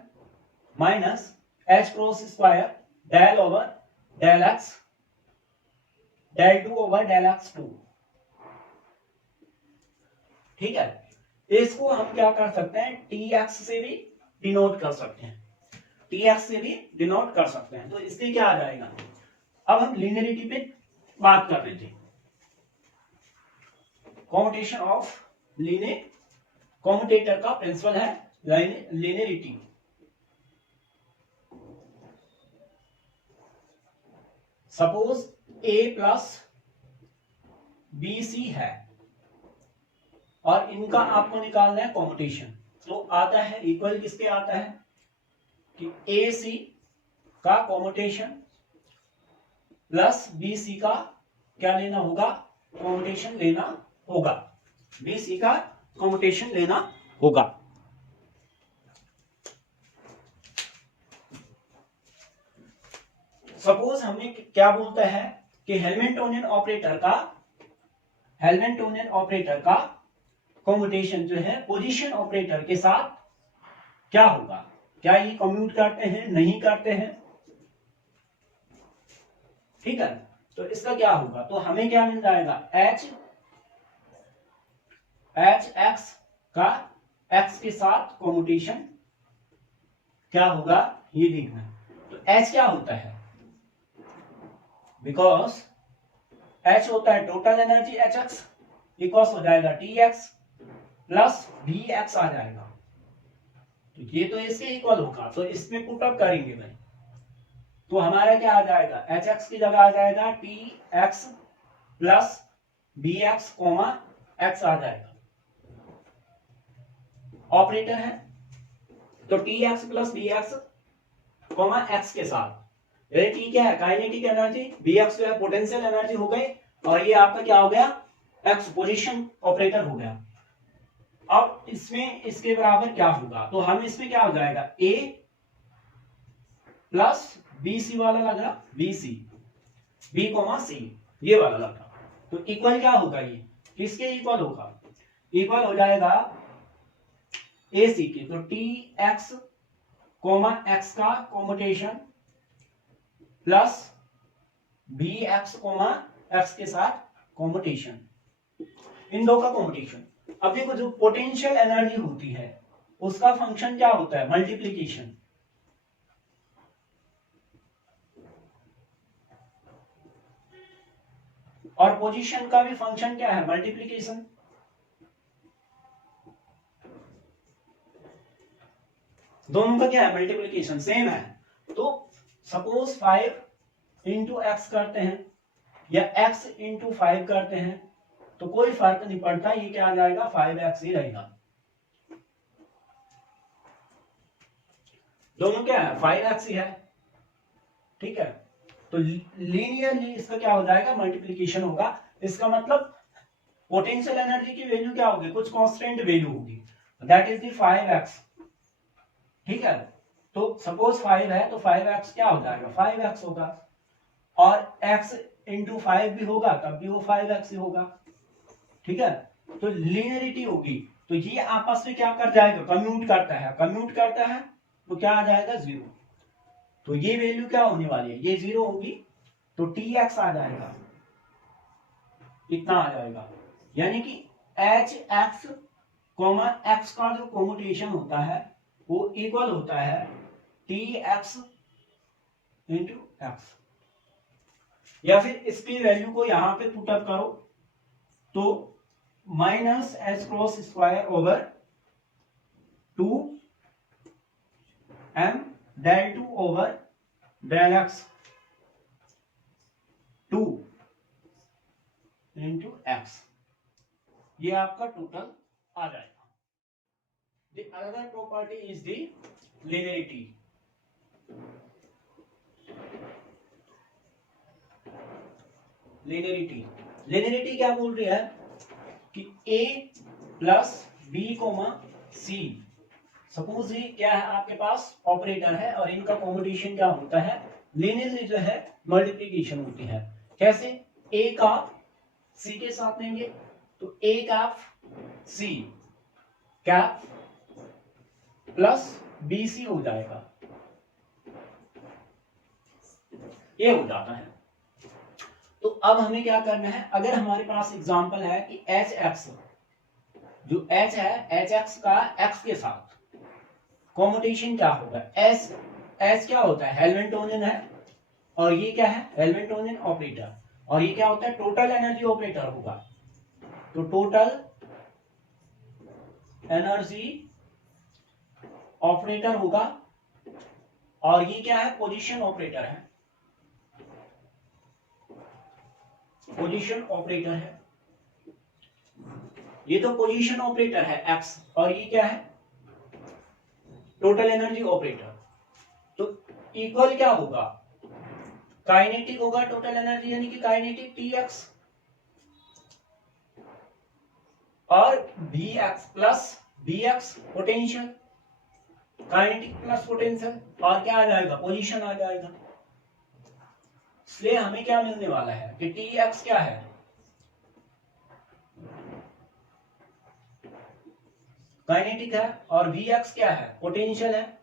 minus h cross square del over del x del 2 over del x 2। ठीक है, इसको हम क्या कर सकते हैं, टी एक्स से भी डिनोट कर सकते हैं, tx से भी डिनोट कर सकते हैं। तो इससे क्या आ जाएगा, अब हम लिनियरिटी पे बात कर रहे थे, कॉम्यूटेशन ऑफ लिनियर, कॉम्यूटेटर का प्रिंसिपल है linearity. Suppose a plus B C है और इनका आपको निकालना है कॉम्यूटेशन। तो आता है इक्वल किसके आता है कि ए सी का कॉम्यूटेशन प्लस बी सी का क्या लेना होगा, कॉम्यूटेशन लेना होगा, बी सी का कॉम्यूटेशन लेना होगा। सपोज हमें क्या बोलता है कि हैमिल्टोनियन ऑपरेटर का कॉम्यूटेशन जो है पोजीशन ऑपरेटर के साथ क्या होगा, क्या ये कम्यूट करते हैं, नहीं करते हैं। ठीक है, तो इसका क्या होगा, तो हमें क्या मिल जाएगा, एच एक्स का एक्स के साथ कॉम्यूटेशन क्या होगा ये देखना। तो एच क्या होता है, बिकॉज एच होता है total energy H x equal हो जाएगा T x plus B x आ जाएगा। तो ये तो इसके इक्वल होगा, तो इसमें पुट अप करेंगे भाई, तो हमारा क्या आ जाएगा, एच एक्स की जगह आ जाएगा T x plus B x comma x आ जाएगा। ऑपरेटर है तो T x plus B x comma x के साथ, ये टी क्या है काइनेटिक एनर्जी, बी एक्स जो है पोटेंशियल एनर्जी हो गई, और ये आपका क्या हो गया, एक्स पोजीशन ऑपरेटर हो गया। अब इसमें इसके बराबर क्या होगा, तो हम इसमें क्या हो जाएगा, ए प्लस बी सी वाला लग रहा, बी सी, बी कॉमा सी, ये वाला लग रहा, तो इक्वल क्या होगा, ये किसके इक्वल होगा, इक्वल हो जाएगा ए सी के। तो टी एक्स कॉमा एक्स का commutation plus B X comma X के साथ कॉम्यूटेशन, इन दो का कॉम्यूटेशन। अब देखो जो पोटेंशियल एनर्जी होती है उसका फंक्शन क्या होता है, मल्टीप्लीकेशन, और पोजीशन का भी फंक्शन क्या है, मल्टीप्लीकेशन। दोनों का क्या है, मल्टीप्लीकेशन सेम है। तो सपोज 5 इंटू एक्स करते हैं या x इंटू 5 करते हैं तो कोई फर्क नहीं पड़ता, ये क्या आ जाएगा, 5x ही रहेगा। दोनों क्या है, 5x ही है, ठीक है। तो लीनियरली इसका क्या हो जाएगा, मल्टीप्लीकेशन होगा। इसका मतलब पोटेंशियल एनर्जी की वैल्यू क्या होगी, कुछ कांस्टेंट वैल्यू होगी, दैट इज द 5x, ठीक है। तो सपोज 5 है तो 5x क्या हो जाएगा, 5x होगा, और x इंटू 5 भी होगा तब भी वो 5x ही होगा, ठीक है। तो लीनियरिटी होगी, तो ये आपस में क्या कर जाएगा, कम्यूट करता है, कम्यूट करता है तो क्या आ जाएगा, 0। तो ये वैल्यू क्या होने वाली है, ये 0 होगी, तो टी एक्स आ जाएगा, इतना आ जाएगा। यानी कि एच एक्स कॉमा एक्स का जो कॉम्यूटेशन होता है वो इक्वल होता है टी एक्स इंटू एक्स। या फिर इसकी वैल्यू को यहां पे पुटअप करो तो minus h cross square over 2 m del 2 over del x 2 into x, ये आपका टोटल आ जाएगा। The another property is the linearity. Linearity क्या बोल रही है कि a plus B comma C, suppose ये क्या है, आपके पास ऑपरेटर है और इनका कॉम्बिनेशन क्या होता है, लिनियरली जो है मल्टीप्लीकेशन होती है। कैसे, a का c के साथ लेंगे तो a का c cap plus B C हो जाएगा, ये हो जाता है। तो अब हमें क्या करना है, अगर हमारे पास एग्जांपल है कि एच एक्स, जो एच है एच एक्स का एक्स के साथ कॉम्यूटेशन क्या होगा, एस एच क्या होता है, हैमिल्टोनियन है, और ये क्या है, हैमिल्टोनियन ऑपरेटर, और ये क्या होता है, टोटल एनर्जी ऑपरेटर होगा। तो टोटल एनर्जी ऑपरेटर होगा, और ये क्या है, पोजीशन ऑपरेटर है, पोजीशन ऑपरेटर है, ये तो पोजीशन ऑपरेटर है एक्स, और ये क्या है, टोटल एनर्जी ऑपरेटर। तो इक्वल क्या होगा, काइनेटिक होगा टोटल एनर्जी, यानी कि काइनेटिक टी एक्स और B x plus B x potential, kinetic plus potential, और क्या आ जाएगा, पोजीशन आ जाएगा। इसलिए हमें क्या मिलने वाला है कि टी एक्स क्या है, काइनेटिक है, और वी एक्स क्या है, पोटेंशियल है।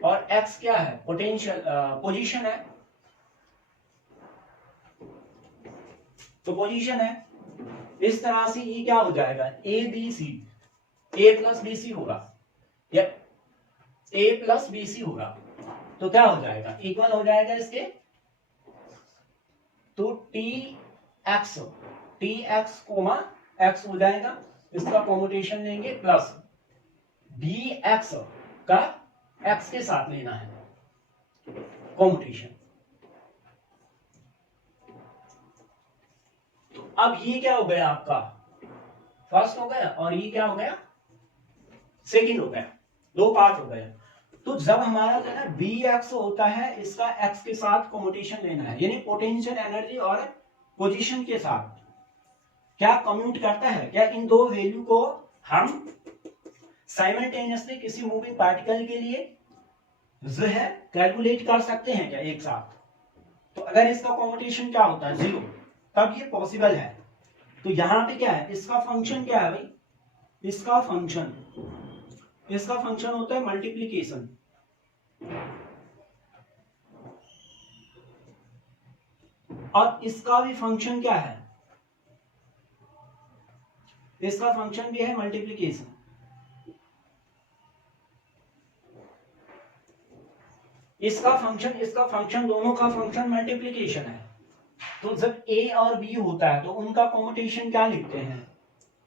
और एक्स क्या है, पोटेंशियल पोजीशन है, तो पोजीशन है। इस तरह से ये क्या हो जाएगा, A B C, A plus B C होगा या ए प्लस बी सी होगा, तो क्या हो जाएगा, इक्वल हो जाएगा इसके। तो टी एक्स कोमा एक्स हो जाएगा, इसका कॉम्यूटेशन लेंगे प्लस बी एक्स का एक्स के साथ लेना है कॉम्यूटेशन। तो अब ये क्या हो गया, आपका फर्स्ट हो गया, और ये क्या हो गया, सेकंड हो गया, दो पार्ट हो गया। तो जब हमारा जो है ना बी एक्स होता है, इसका एक्स के साथ कम्यूटेशन लेना है, यानी पोटेंशियल एनर्जी और पोजीशन के साथ क्या कम्यूट करता है, क्या इन दो वैल्यू को हम साइमल्टेनियसली किसी मूविंग पार्टिकल के लिए जो है कैलकुलेट कर सकते हैं क्या एक साथ। तो अगर इसका कम्यूटेशन क्या होता है 0, तब ये पॉसिबल है। तो यहां पे क्या है, इसका फंक्शन क्या है भाई, इसका फंक्शन होता है मल्टीप्लीकेशन। और इसका भी फंक्शन क्या है, इसका फंक्शन भी है मल्टीप्लीकेशन। इसका फंक्शन दोनों का फंक्शन मल्टीप्लीकेशन है। तो जब a और b होता है तो उनका कॉम्यूटेशन क्या लिखते हैं,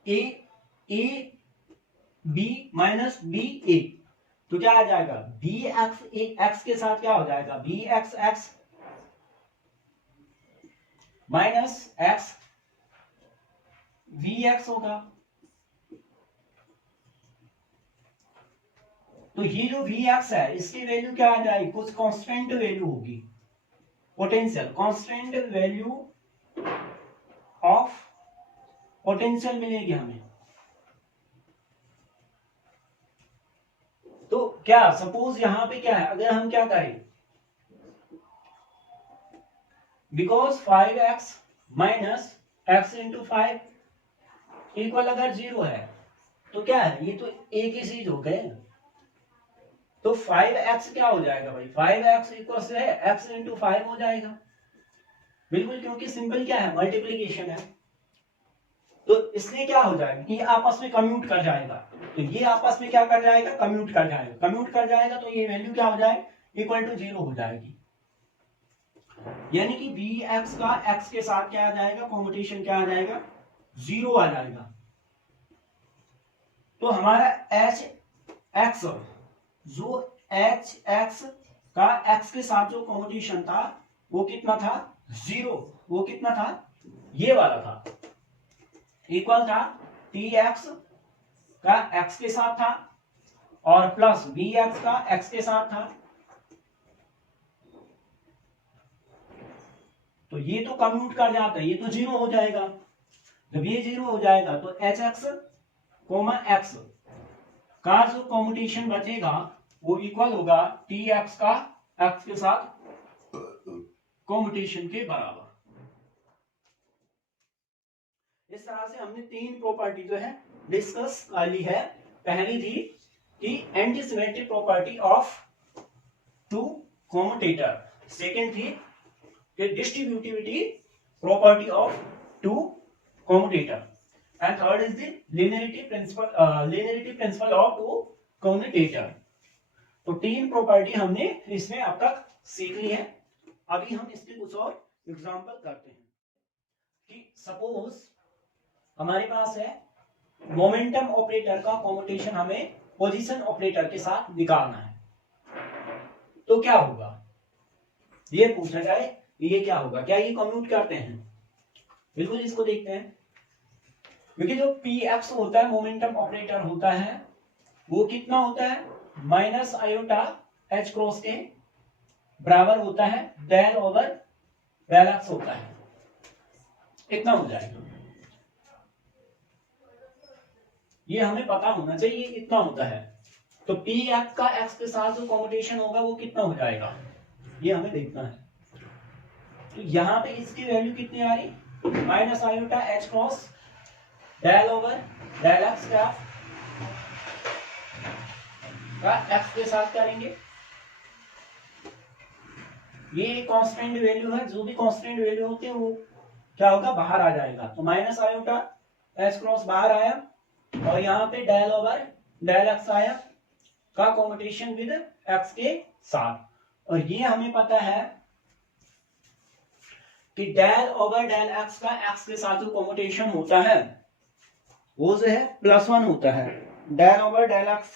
a b minus b a। तो क्या आ जाएगा, b x के साथ क्या हो जाएगा, b x minus x v x होगा। तो ये जो v x है इसकी वैल्यू क्या आ जाएगी, कुछ कांस्टेंट वैल्यू होगी, potential constant value of potential मिलेगी हमें। तो क्या सपोज यहां पे क्या है, अगर हम क्या करें, because 5x minus x into 5 equal अगर 0 है तो क्या है, ये तो एक ही चीज हो गए। तो 5x क्या हो जाएगा भाई, 5x इक्वल से है x इंटू 5 हो जाएगा, बिल्कुल, क्योंकि सिंपल क्या है, मल्टीप्लीकेशन है। तो इसलिए क्या हो जाएगा कि आपस में कम्यूट कर जाएगा, तो ये आपस में क्या कर जाएगा, कम्यूट कर जाएगा, तो ये वैल्यू क्या हो जाए, इक्वल टू 0 हो जाएगी। यानी कि bx का x के साथ क्या आ जाएगा, कॉम्यूटेशन क्या आ जाएगा, 0 आ जाएगा। तो हमारा hx जो hx का x के साथ जो कॉम्यूटेशन था वो कितना था, 0। वो कितना था, ये वाला था, इक्वल था tx का x के साथ था और प्लस bx का x के साथ था। तो ये तो कम्यूट कर जाता है, ये तो 0 हो जाएगा। जब ये 0 हो जाएगा तो hx कोमा x का जो कॉम्यूटेशन बचेगा वो इक्वल होगा tx का x के साथ कॉम्यूटेशन के बराबर। इस तरह से हमने तीन प्रॉपर्टी जो है डिस्कस कर ली है। पहली थी कि antisymmetric property of two commutator, second थी कि distributivity property of two commutator, and third is the linearity principle of two commutator. तो तीन प्रॉपर्टी हमने इसमें अब तक सीख ली है। अभी हम इसके कुछ और एग्जांपल करते हैं कि सपोज हमारे पास है मोमेंटम ऑपरेटर का कॉम्यूटेशन हमें पोजीशन ऑपरेटर के साथ निकालना है, तो क्या होगा, ये पूछा जाए, ये क्या होगा, क्या ये कम्यूट करते हैं, बिल्कुल इसको देखते हैं। क्योंकि जो px होता है मोमेंटम ऑपरेटर होता है वो कितना होता है, माइनस आयोटा h क्रॉस के बराबर होता है डेल ओवर डेल x होता है, इतना हो जाएगा। ये हमें पता होना चाहिए, इतना होता है। तो px का x के साथ जो कॉम्यूटेशन होगा वो कितना हो जाएगा, ये हमें देखना है। तो यहां पे इसकी वैल्यू कितनी आ रही, minus iota h cross del over del x का एक्स के साथ करेंगे। ये कांस्टेंट वैल्यू है, जो भी कांस्टेंट वैल्यू होती है वो क्या होगा, बाहर आ जाएगा। तो माइनस आयोटा एच क्रॉस बाहर आया और यहाँ पे डेल ओवर डेल एक्स आया का कॉम्यूटेशन विद एक्स के साथ। और ये हमें पता है कि डेल ओवर डेल एक्स का एक्स के साथ जो कॉम्यूटेशन होता है वो जो है +1 होता है। डेल ओवर डेल एक्स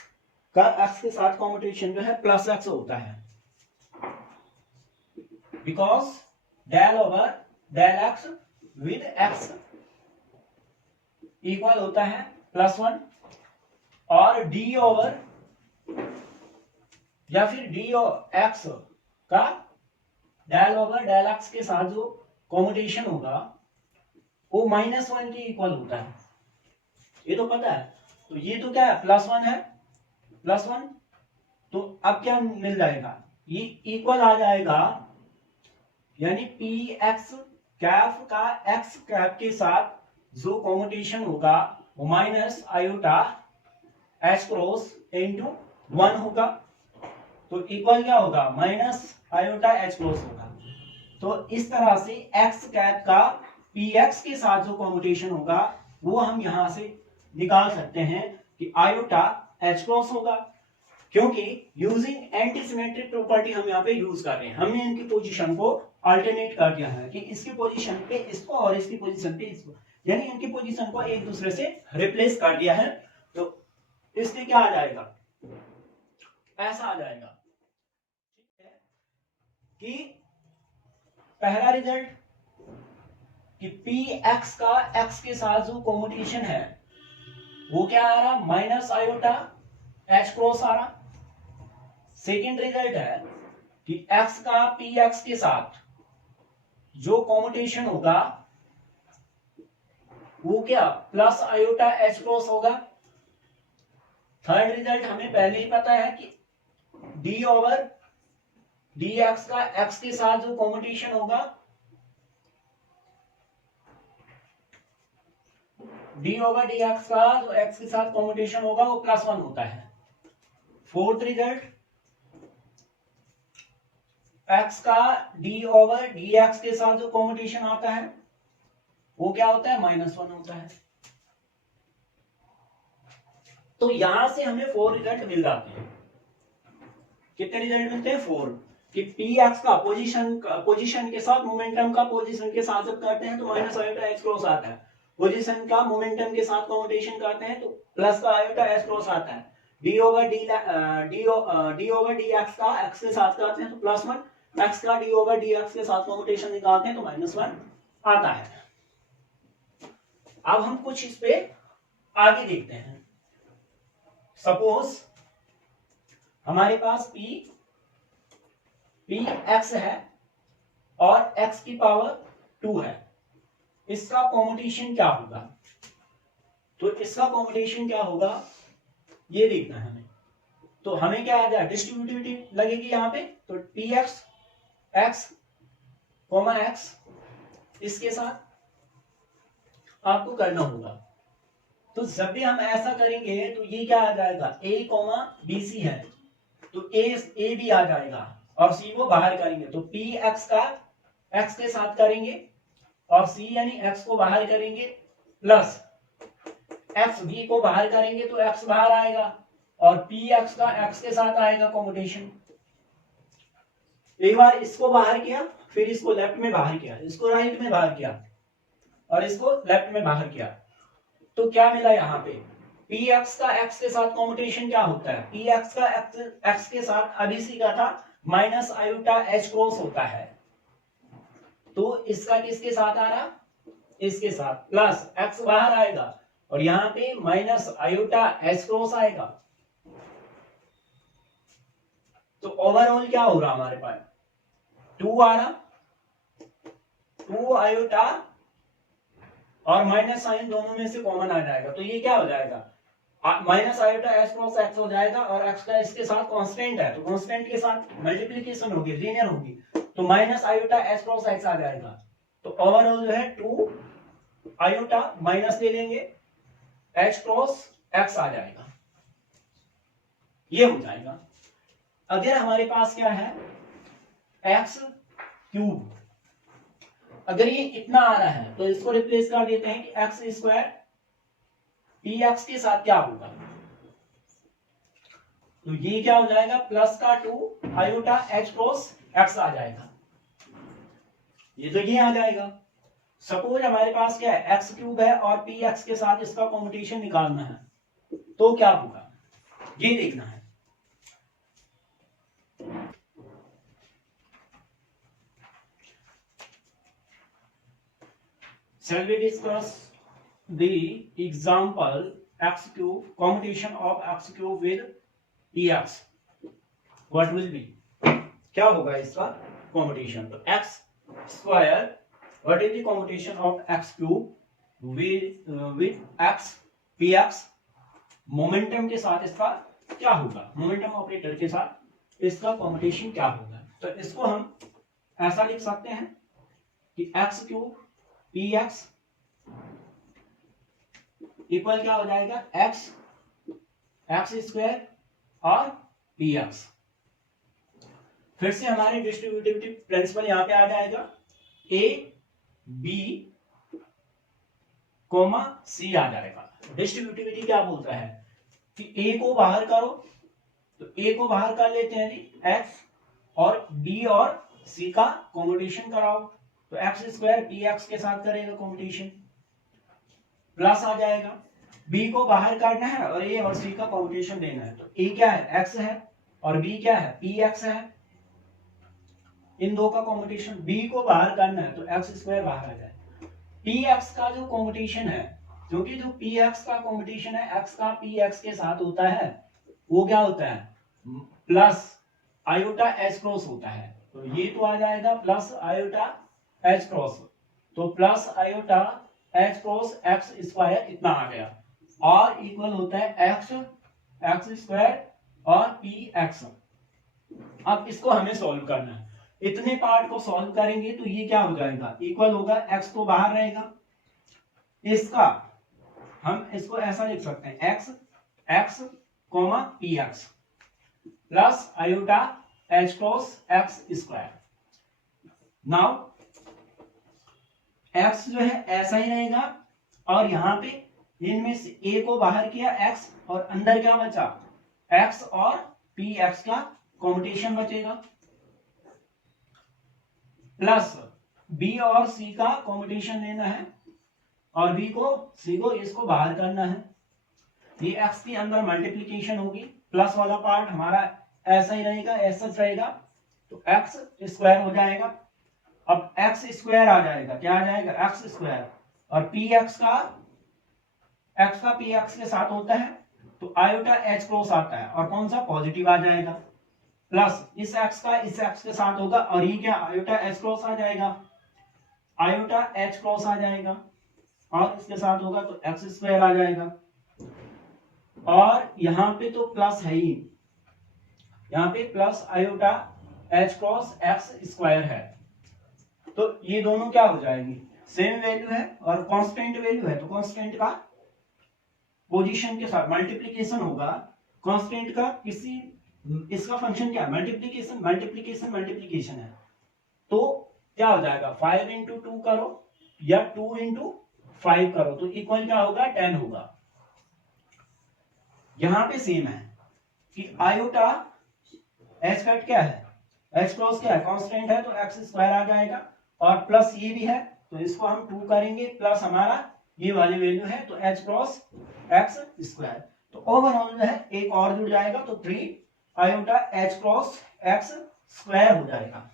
का एक्स के साथ कॉम्यूटेशन जो है प्लस एक्स होता है, because del over del x with x equal होता है +1 और डी ओवर या फिर डी और एक्स का डेल ओवर डेल एक्स के साथ जो कॉम्यूटेशन होगा वो -1 के इक्वल होता है, ये तो पता है। तो ये तो क्या है, +1 है, +1। तो अब क्या मिल जाएगा, ये इक्वल आ जाएगा, यानी पी एक्स कैफ का एक्स कैफ के साथ जो कॉम्यूटेशन होगा वो minus iota h cross into 1 होगा। तो इक्वल क्या होगा, माइनस आयोटा एच क्रॉस होगा। तो इस तरह से एक्स कैप का पी एक्स के साथ जो कॉम्यूटेशन होगा वो हम यहां से निकाल सकते हैं कि आयोटा एच क्रॉस होगा, क्योंकि यूजिंग एंटी सिमेट्रिक प्रॉपर्टी हम यहाँ पे यूज कर रहे हैं। हमने इनकी पोजीशन को अल्टरनेट कर दिया है कि इसकी पोजीशन पे इसको और इसकी पोजीशन पे इसको, यानी इनकी पोजीशन को एक दूसरे से रिप्लेस कर दिया है। तो इसलिए क्या आ जाएगा, ऐसा आ जाएगा कि पहला रिजल्ट कि पी एक्स का एक्स के साथ जो कॉम्यूटेशन है वो क्या आ रहा, माइनस आयोटा एच क्रॉस आ रहा। सेकेंड रिजल्ट है कि एक्स का पी एक्स के साथ जो कॉम्यूटेशन होगा वो क्या, प्लस आयोटा एच क्रॉस होगा। थर्ड रिजल्ट हमें पहले ही पता है कि डी ओवर डी एक्स का एक्स के साथ जो कॉम्यूटेशन होगा, डी ओवर डी एक्स का जो एक्स के साथ कॉम्यूटेशन होगा वो +1 होता है। फोर्थ रिजल्ट, एक्स का डी ओवर डी एक्स के साथ जो कॉम्यूटेशन आता है वो क्या होता है, -1 होता है। तो यहां से हमें 4 रिजल्ट मिल जाते हैं। कितने रिजल्ट मिलते हैं, 4। कि पी एक्स का पोजीशन के साथ मोमेंटम का पोजीशन के साथ जब करते हैं तो माइनस आयोटा एच क्रॉस आता है, पोजीशन का मोमेंटम के साथ कॉम्यूटेशन करते हैं तो प्लस का आयोटा एच क्रॉस आता है। डी ओवर डी एक्स का एक्स के साथ करते हैं तो +1, एक्स का डी ओवर डी एक्स के साथ कॉम्यूटेशन निकालते हैं तो -1 आता है। अब हम कुछ इस पे आगे देखते हैं। सपोज हमारे पास पी एक्स है और एक्स की पावर 2 है, इसका कॉम्यूटेशन क्या होगा। तो इसका कॉम्यूटेशन क्या होगा ये देखना है हमें। तो हमें क्या आ जाए, डिस्ट्रीब्यूटिविटी लगेगी यहाँ पे। तो P X x comma x इसके साथ आपको करना होगा। तो जब भी हम ऐसा करेंगे तो ये क्या आ जाएगा, ए कॉमा बी सी है तो ए भी आ जाएगा और सी को बाहर करेंगे तो पी एक्स का एक्स के साथ करेंगे और सी यानी एक्स को बाहर करेंगे प्लस एक्स बी को बाहर करेंगे तो एक्स बाहर आएगा और पी एक्स का एक्स के साथ आएगा कॉम्यूटेशन। एक बार इसको बाहर किया, फिर इसको लेफ्ट में बाहर किया, इसको राइट में बाहर किया और इसको लेफ्ट में बाहर किया, तो क्या मिला यहाँ पे, पी एक्स का एक्स के साथ कॉम्यूटेशन क्या होता है, पी एक्स का एक्स के साथ अभी सी का था माइनस आयोटा एच क्रॉस होता है। तो इसका किसके साथ आ रहा, इसके साथ, प्लस एक्स बाहर आएगा और यहाँ पे माइनस आयोटा एच क्रॉस आएगा। तो ओवरऑल क्या हो रहा हमारे पास, 2 आ रहा, 2 आयोटा और माइनस साइन दोनों में से कॉमन आ जाएगा तो ये क्या हो जाएगा, minus iota h cross x हो जाएगा और एक्स का इसके साथ कांस्टेंट है तो कांस्टेंट के साथ मल्टीप्लिकेशन होगी, लीनियर होगी तो minus iota h cross X आ जाएगा। तो ओवरऑल जो है 2 आयोटा माइनस ले लेंगे एच क्रॉस एक्स आ जाएगा, ये हो जाएगा। अगर हमारे पास क्या है एक्स क्यूब, अगर ये इतना आ रहा है तो इसको रिप्लेस कर देते हैं कि एक्स स्क्वायर पी एक्स के साथ क्या होगा, तो ये क्या हो जाएगा प्लस का 2 आयोटा एच क्रॉस एक्स आ जाएगा, ये तो ये आ जाएगा। सपोज हमारे पास क्या है एक्स क्यूब है और पी एक्स के साथ इसका कॉम्यूटेशन निकालना है तो क्या होगा ये देखना है। Shall we discuss the example x cube, commutation of x cube with px? What will be, क्या होगा इसका कॉम्बिनेशन, तो X square what is the combination of x cube with x P x, momentum के साथ इसका क्या होगा, momentum operator के साथ इसका कॉम्बिनेशन क्या होगा। तो इसको हम ऐसा लिख सकते हैं कि x cube P x equal क्या हो जाएगा, एक्स एक्स स्क्वायर और पी एक्स। फिर से हमारे डिस्ट्रीब्यूटिविटी प्रिंसिपल यहां पे आ जाएगा, ए बी कोमा सी आ जाएगा। डिस्ट्रीब्यूटिविटी क्या बोलता है कि ए को बाहर करो, तो ए को बाहर कर लेते हैं जी एक्स, और बी और सी का कॉम्बिनेशन कराओ, तो एक्स स्क्वायर पी एक्स के साथ करेगा कॉम्बिनेशन, प्लस आ जाएगा। बी को बाहर काटना है और ए और सी का कॉम्बिनेशन देना है, तो ए क्या है, एक्स है, और बी क्या है, पी एक्स है। इन दो का कॉम्बिनेशन, बी को बाहर करना है तो एक्स स्क्वायर बाहर आ जाए। पी एक्स का जो कॉम्बिनेशन है, क्योंकि जो पी एक्स का कॉम्बिनेशन है एक्स का पी एक्स के साथ होता है, वो क्या होता है, प्लस आयोटा एच क्रॉस होता है, तो ये तो आ जाएगा प्लस आयोटा एच क्रॉस, तो plus iota h cross x square इतना आ गया, और इक्वल होता है एक्स एक्स स्क्वायर और पी एक्स। अब इसको हमें सॉल्व करना है, इतने पार्ट को सॉल्व करेंगे तो ये क्या हो जाएगा, इक्वल होगा, एक्स तो बाहर रहेगा, इसका हम इसको ऐसा लिख सकते हैं, x x comma p x plus iota h cross x square. Now x जो है ऐसा ही रहेगा, और यहां पे इनमें से ए को बाहर किया एक्स, और अंदर क्या बचा, एक्स और पी एक्स का कॉम्बिनेशन बचेगा, प्लस बी और सी का कॉम्बिनेशन लेना है, और बी को सी को इसको बाहर करना है, ये एक्स के अंदर मल्टीप्लीकेशन होगी, प्लस वाला पार्ट हमारा ऐसा ही रहेगा, ऐसा रहेगा, तो एक्स स्क्वायर हो जाएगा। अब एक्स स्क्वायर आ जाएगा, क्या आ जाएगा, एक्स स्क्वायर, और पी एक्स का पी एक्स के साथ होता है तो आयोटा एच क्रॉस आता है, और कौन सा, पॉजिटिव आ जाएगा, प्लस इस एक्स का इस एक्स के साथ होगा, और ये क्या, आयोटा एच क्रॉस आ जाएगा, आयोटा एच क्रॉस आ जाएगा, और इसके साथ होगा तो एक्स स्क्वायर आ जाएगा, और यहां पे तो प्लस है ही, यहां पे plus iota h cross x square है, तो ये दोनों क्या हो जाएंगे, सेम वैल्यू है और कांस्टेंट वैल्यू है, तो कांस्टेंट का पोजीशन के साथ मल्टीप्लिकेशन होगा, कांस्टेंट का किसी, इसका फंक्शन क्या है, मल्टीप्लिकेशन मल्टीप्लिकेशन मल्टीप्लिकेशन है, तो क्या हो जाएगा, 5 इंटू 2 करो या 2 इंटू 5 करो, तो इक्वल क्या होगा, 10 होगा। यहां पे सेम है कि आयोटा एच कट क्या है, एच क्रॉस क्या है, कांस्टेंट है, तो एक्स स्क्वायर आ जाएगा, और प्लस ये भी है तो इसको हम 2 करेंगे, प्लस हमारा ये वाली वैल्यू है तो एच क्रॉस एक्स स्क्वायर, तो ओवरऑल जो है एक और जुड़ जाएगा, तो 3 iota h cross x square हो जाएगा।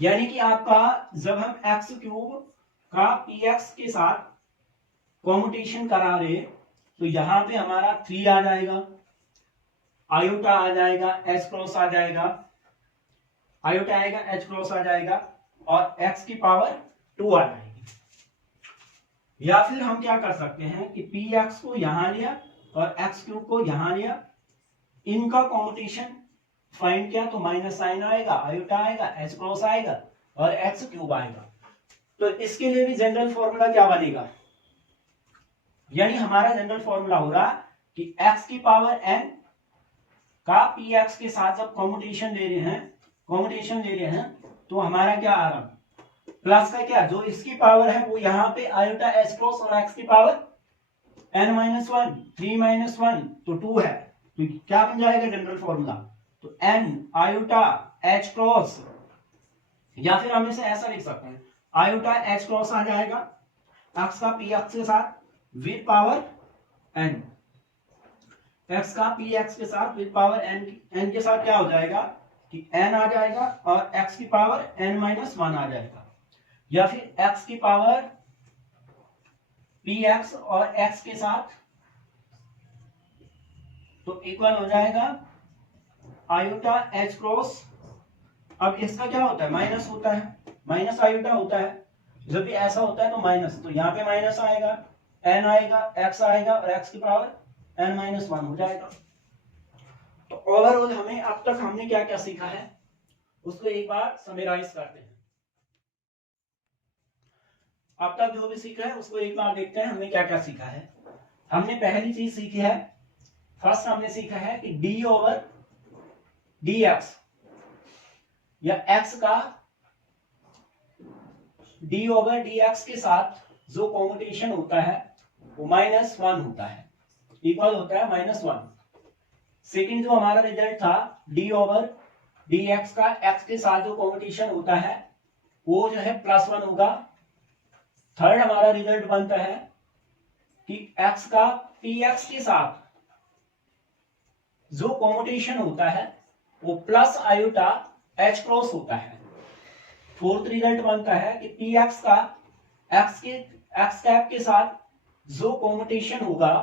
यानी कि आपका जब हम एक्स क्यूब का पी एक्स के साथ कॉम्यूटेशन करा रहे, तो यहां पे हमारा 3 आ जाएगा, आयोटा आ जाएगा, एच क्रॉस आ जाएगा, आयोटा आएगा, एच क्रॉस आ जाएगा, और एक्स की पावर 2 आ जाएगी। या फिर हम क्या कर सकते हैं कि पी एक्स को यहां लिया और एक्स क्यूब को यहां लिया, इनका कॉम्बिनेशन फाइंड किया, तो माइनस साइन आएगा, आयोटा आएगा, एच क्रॉस आएगा, और एक्स क्यूब आएगा। तो इसके लिए भी जनरल फॉर्मूला क्या बनेगा, यानी हमारा जनरल फॉर्मूला होगा कि एक्स की पावर एन का पी एक्स के साथ जब कॉम्बिनेशन ले रहे हैं तो हमारा क्या आ रहा, प्लस का क्या, जो इसकी पावर है वो यहाँ पे आयोटा एच क्रॉस, और एक्स की पावर एन माइनस 1, 3 माइनस 1 तो 2 है, तो क्या बन जाएगा जनरल फॉर्मूला, तो एन आयोटा एच क्रॉस, या फिर हम इसे ऐसा लिख सकते हैं, आयोटा एच क्रॉस आ जाएगा एक्स का पी एक्स के साथ विद पावर एन, एक्स का पी एक्स के साथ विद पावर एन के साथ क्या हो जाएगा कि एन आ जाएगा, और एक्स की पावर एन माइनस 1 आ जाएगा, या फिर एक्स की पावर पी एक्स और एक्स के साथ तो इक्वल हो जाएगा आयोटा एच क्रॉस, अब इसका क्या होता है, माइनस होता है, माइनस आयोटा होता है, जब भी ऐसा होता है तो माइनस, तो यहाँ पे माइनस आएगा, एन आएगा, एक्स आएगा और एक्स की पावर एन माइनस वन हो जाएगा। तो ओवरऑल हमें अब तक हमने क्या क्या सीखा है उसको एक बार समराइज करते हैं। अब तक जो भी सीखा है उसको एक बार देखते हैं हमने क्या क्या सीखा है। हमने पहली चीज सीखी है, फर्स्ट हमने सीखा है कि डी ओवर डी एक्स या एक्स का डी ओवर डी एक्स के साथ जो कॉम्यूटेशन होता है वो माइनस वन होता है, इक्वल होता है माइनस वन। सेकेंड जो हमारा रिजल्ट था डी ओवर डी एक्स का एक्स के साथ जो कॉम्यूटेशन होता है वो जो है प्लस वन होगा। थर्ड हमारा रिजल्ट बनता है कि एक्स का पी एक्स के साथ जो कॉम्यूटेशन होता है वो प्लस आयोटा एच क्रॉस होता है। फोर्थ रिजल्ट बनता है कि पी एक्स का एक्स कैप के साथ जो कॉम्यूटेशन होगा,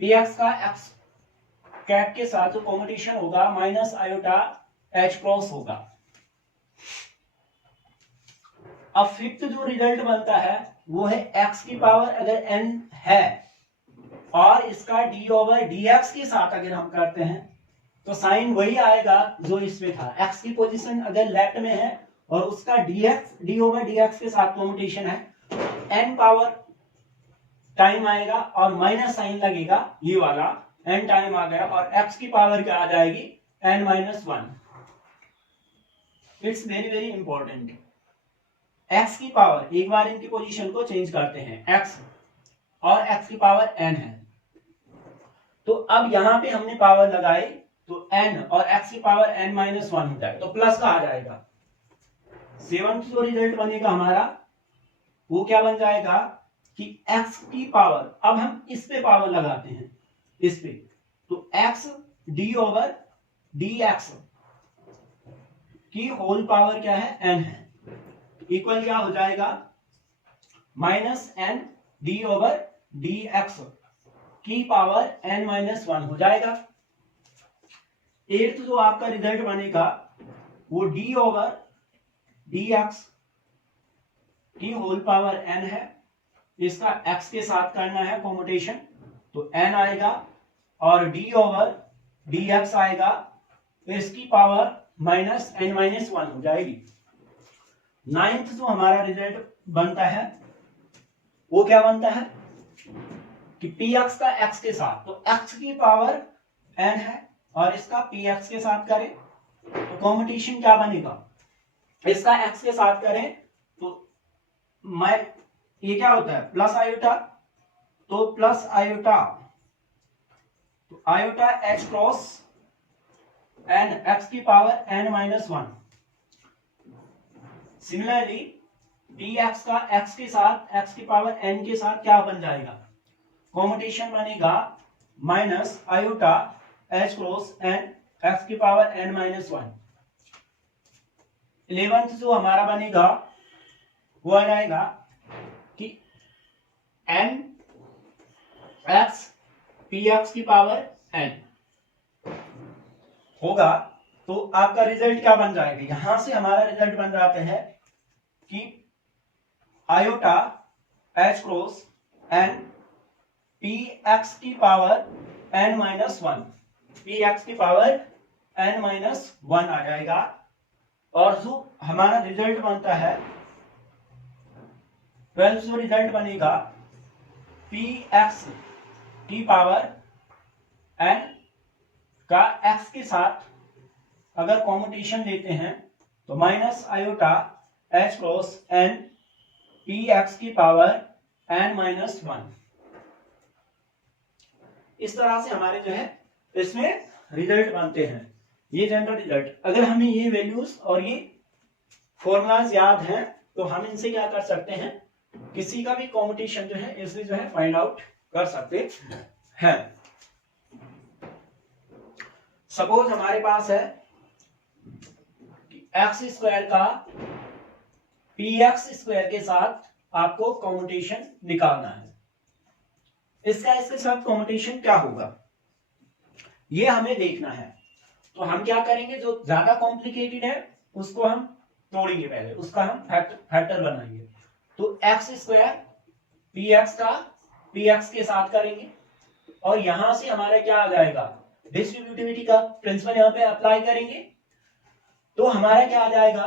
पी एक्स का एक्स कैप के साथ जो कॉम्यूटेशन होगा माइनस आयोटा एच क्रॉस होगा। अब फिफ्थ जो रिजल्ट बनता है वो है एक्स की पावर अगर एन है और इसका डी ओवर डी एक्स के साथ अगर हम करते हैं तो साइन वही आएगा जो इसमें था। एक्स की पोजीशन अगर लेफ्ट में है और उसका डी ओवर डी एक्स के साथ कॉम्यूटेशन है, एन पावर टाइम आएगा और माइनस साइन लगेगा, ये वाला एन टाइम आ गया और एक्स की पावर क्या आ जाएगी, n minus one. It's very very important. X की पावर, एक बार इनकी पोजीशन को चेंज करते हैं, एक्स और एक्स की पावर एन है, तो अब यहां पे हमने पावर लगाई तो n और x की पावर n माइनस वन होता है, तो प्लस का आ जाएगा। सेवंथ जो रिजल्ट बनेगा हमारा वो क्या बन जाएगा कि x की पावर, अब हम इस पे पावर लगाते हैं, इस पे, तो x d ओवर dx की होल पावर क्या है, n है, इक्वल क्या हो जाएगा minus n d over dx की पावर n माइनस वन हो जाएगा। एट्थ जो आपका रिजल्ट बनेगा वो d ओवर dx की होल पावर n है, इसका x के साथ करना है कॉम्यूटेशन, तो n आएगा और d ओवर dx आएगा, इसकी power minus n minus one हो जाएगी। नाइन्थ जो हमारा रिजल्ट बनता है वो क्या बनता है कि px का x के साथ, तो x की पावर n है और इसका px के साथ करें तो कॉम्यूटेशन क्या बनेगा, इसका x के साथ करें तो ये क्या होता है प्लस आयोटा, तो प्लस आयोटा, तो iota h cross n x की power n minus one. Similarly px का x के साथ x की पावर n के साथ क्या बन जाएगा, कॉम्यूटेशन बनेगा minus iota h cross n x की power n minus one. 11th जो हमारा बनेगा वो आ जाएगा कि एन एक्स पी एक्स की पावर एन होगा, तो आपका रिजल्ट क्या बन जाएगा, यहां से हमारा रिजल्ट बन जाता है कि iota h cross n P x की power n minus one, P x की पावर एन माइनस वन आ जाएगा। और जो हमारा रिजल्ट बनता है 12th जो रिजल्ट बनेगा पी एक्स की पावर एन का एक्स के साथ अगर कॉम्यूटेशन लेते हैं तो minus iota h cross n P x की पावर एन माइनस वन। इस तरह से हमारे जो है इसमें रिजल्ट बनते हैं, ये जनरल रिजल्ट। अगर हमें ये वैल्यूज और ये फॉर्मूलाज याद हैं तो हम इनसे क्या कर सकते हैं, किसी का भी कॉम्यूटेशन जो है इससे जो है फाइंड आउट कर सकते हैं। सपोज हमारे पास है कि एक्स स्क्वायर का पी एक्स स्क्वायर के साथ आपको कॉम्यूटेशन निकालना है। इसका इसके साथ कॉम्यूटेशन क्या होगा, ये हमें देखना है। तो हम क्या करेंगे, जो ज्यादा कॉम्प्लिकेटेड है उसको हम तोड़ेंगे, पहले उसका हम फैक्टर बनाएंगे। तो एक्स स्क्वायर पी एक्स का पी एक्स के साथ करेंगे, और यहां से हमारा क्या आ जाएगा, डिस्ट्रीब्यूटिविटी का प्रिंसिपल यहां पे अप्लाई करेंगे। तो हमारा क्या आ जाएगा,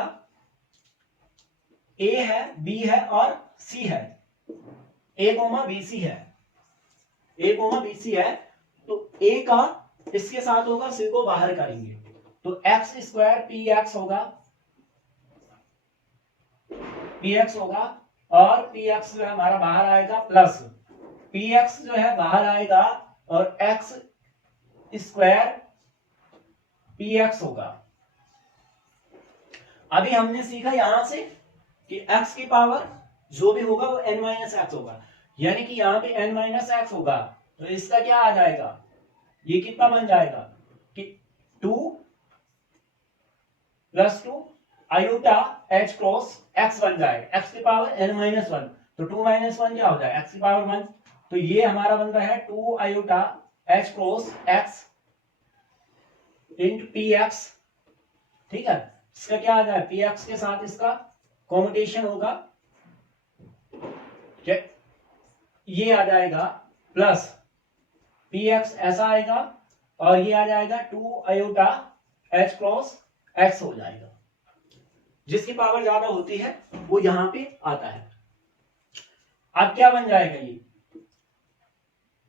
ए है, बी है और सी है, ए कोमा बी सी है, ए कोमा बी सी है। तो ए का इसके साथ होगा, सी को बाहर करेंगे, तो एक्स स्क्वायर पी एक्स होगा, पी एक्स होगा, और पी एक्स जो है हमारा बाहर आएगा, प्लस पी एक्स जो है बाहर आएगा, और एक्स स्क्वायर पी एक्स होगा। अभी हमने सीखा यहां से कि x की पावर जो भी होगा वो n माइनस एक्स होगा, यानी कि यहां पे n माइनस एक्स होगा, तो इसका क्या आ जाएगा, ये कितना बन जाएगा कि 2 plus 2 iota h cross x बन जाएगा, x की पावर n माइनस 1, तो 2 माइनस 1 क्या हो जाएगा, x की पावर 1, तो ये हमारा बन रहा है 2 iota h cross x into P x. ठीक है, इसका क्या आ जाए, पी एक्स के साथ इसका कॉम्यूटेशन होगा, ये आ जाएगा प्लस पी एक्स ऐसा आएगा, और ये आ जाएगा 2 आयोटा एच क्रॉस एक्स हो जाएगा। जिसकी पावर ज्यादा होती है वो यहां पे आता है। अब क्या बन जाएगा, ये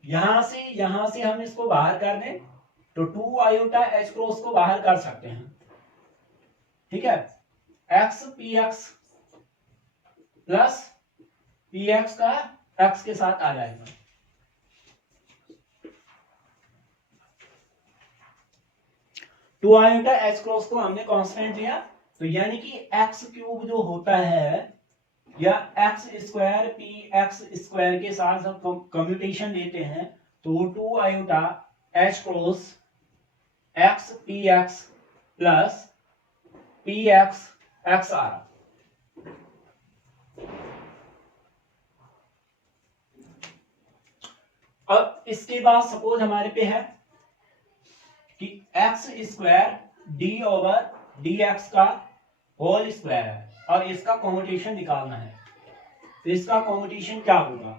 यहां से हम इसको बाहर कर दें तो 2 आयोटा एच क्रॉस को बाहर कर सकते हैं। ठीक है, x P x plus P x का एक्स के साथ आ जाएगा। टू आयोटा एच क्रॉस को हमने कांस्टेंट लिया, तो यानी कि एक्स क्यूब जो होता है या X square P X square के साथ जब कम्यूटेशन लेते हैं तो 2 iota h cross X P x plus P X X आ रहा। अब इसके बाद सपोज हमारे पे है कि X square d over d x का होल स्क्वायर है, और इसका कॉम्यूटेशन निकालना है। तो इसका कॉम्यूटेशन क्या होगा,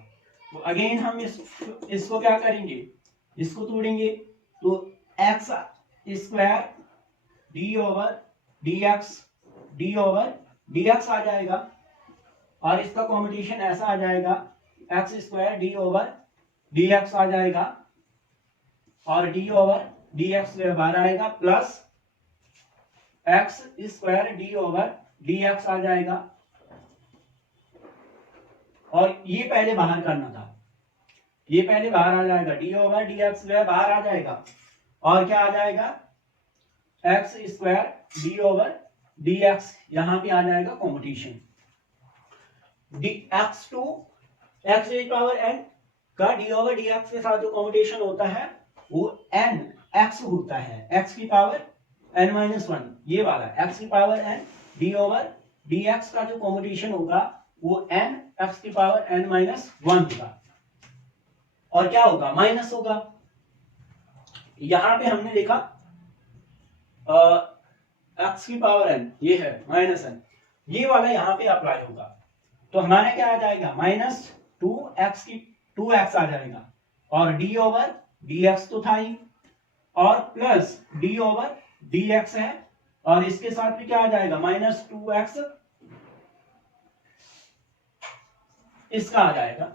तो अगेन हम इसको क्या करेंगे, इसको तोड़ेंगे, तो X square d over d over d x आ जाएगा, और इसका कॉम्यूटेशन ऐसा आ जाएगा, x square d over d x आ जाएगा, और डी ओवर डी एक्स बाहर आएगा, plus X square d over d x आ जाएगा, और ये पहले बाहर करना था, ये पहले बाहर आ जाएगा, डी ओवर डी एक्स बाहर आ जाएगा, और क्या आ जाएगा, x square d over d x यहां पे आ जाएगा competition. D x to x power n का डी ओवर डी एक्स के साथ जो कॉम्पिटिशन होता है वो एन एक्स होता है, एक्स की पावर एन माइनस 1, ये वाला एक्स की power n d over d x का जो कॉम्पिटिशन होगा वो एन एक्स की पावर एन माइनस 1 होगा, और क्या होगा, माइनस होगा। यहां पे हमने देखा एक्स की पावर एन ये है माइनस एन, ये वाला यहां पे अप्लाई होगा, तो हमारा क्या आ जाएगा, माइनस 2x आ जाएगा, और डी ओवर डी एक्स तो था ही, और plus D over d x है, और इसके साथ भी क्या आ जाएगा, माइनस 2x इसका आ जाएगा।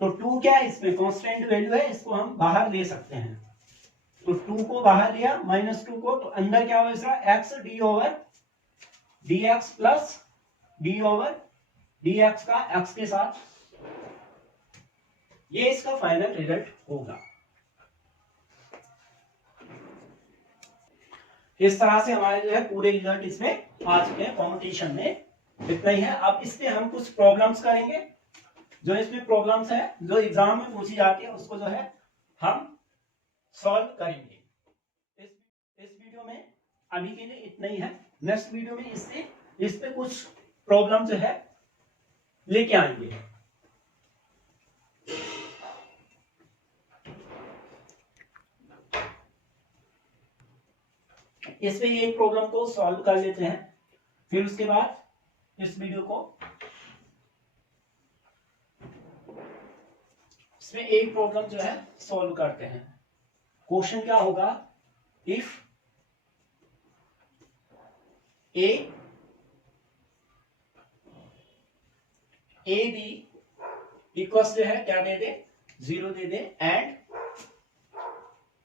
तो 2 क्या है, इसमें कांस्टेंट वैल्यू है, इसको हम बाहर ले सकते हैं, तो 2 को बाहर लिया, माइनस 2 को, तो अंदर क्या होगा, x d over d x plus D over d x का एक्स के साथ, ये इसका फाइनल रिजल्ट होगा। इस तरह से हमारे जो है पूरे रिजल्ट इसमें आ चुके हैं, कॉम्पिटिशन में इतना ही है। अब इसमें हम कुछ प्रॉब्लम्स करेंगे, जो इसमें प्रॉब्लम्स है जो एग्जाम में पूछी जाती है उसको जो है हम सॉल्व करेंगे। इस वीडियो में अभी के लिए इतना ही है, नेक्स्ट वीडियो में इस पे कुछ प्रॉब्लम जो है लेके आएंगे। इसमें एक प्रॉब्लम को सॉल्व कर लेते हैं, फिर उसके बाद इस वीडियो को, इसमें एक प्रॉब्लम जो है सॉल्व करते हैं। क्वेश्चन क्या होगा, इफ ए बी इक्वल्स जो है क्या दे दे, 0 दे दे, and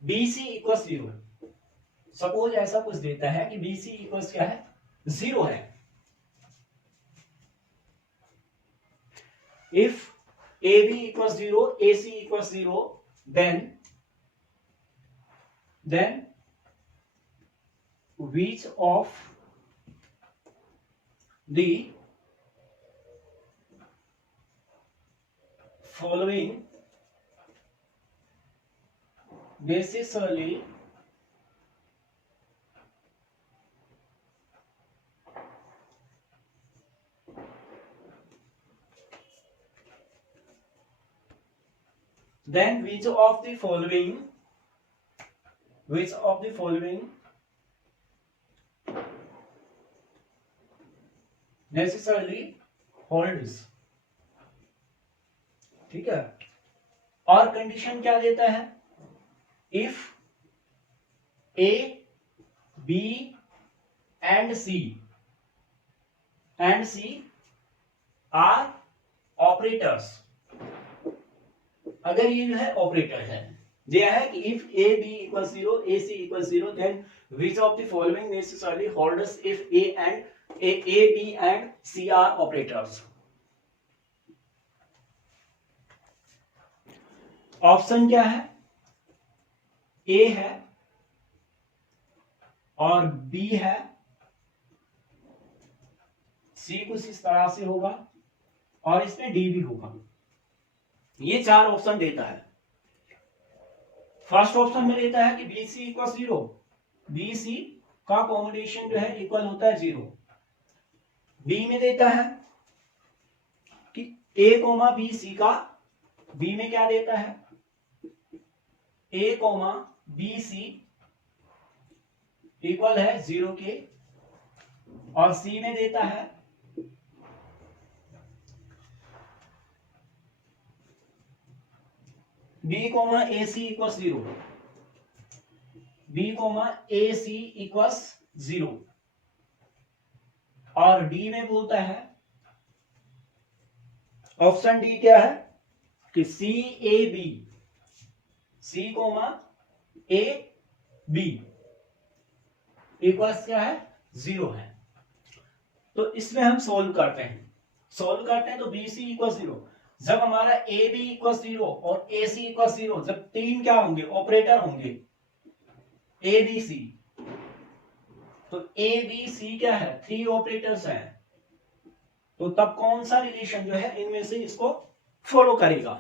B C equals 0। Suppose ऐसा कुछ देता है कि बी सी इक्वल्स क्या है, 0 है। If A B equals 0, A C equals 0, then which of the following necessarily then which of the following necessarily holds। ठीक है, और कंडीशन क्या देता है, if A B and C are operators. अगर ये जो है ऑपरेटर है, यह है कि if A B equal 0, A C equal 0, then which of the following necessarily holds if A B and C are operators. Option क्या है, ए है और बी है, सी कुछ इस तरह से होगा और इसमें डी भी होगा। ये 4 ऑप्शन देता है। फर्स्ट ऑप्शन में देता है कि B C equal 0, B C का कॉम्बिनेशन जो है इक्वल होता है 0। बी में देता है कि ए कोमा बी सी का, बी में क्या देता है, ए कोमा बी सी इक्वल है 0 के, और सी में देता है बी कोमा ए सी इक्वल 0, बी कोमा ए सी इक्वल 0, और डी में बोलता है, ऑप्शन डी क्या है कि C A B, C comma A B equals क्या है, 0 है। तो इसमें हम सोल्व करते हैं तो बी सी इक्वल 0, जब हमारा ए बी इक्वल 0 और ए सी इक्वल 0, जब 3 क्या होंगे, ऑपरेटर होंगे ए बी सी, तो ए बी सी क्या है, 3 ऑपरेटर्स हैं, तो तब कौन सा रिलेशन जो है इनमें से इसको फॉलो करेगा।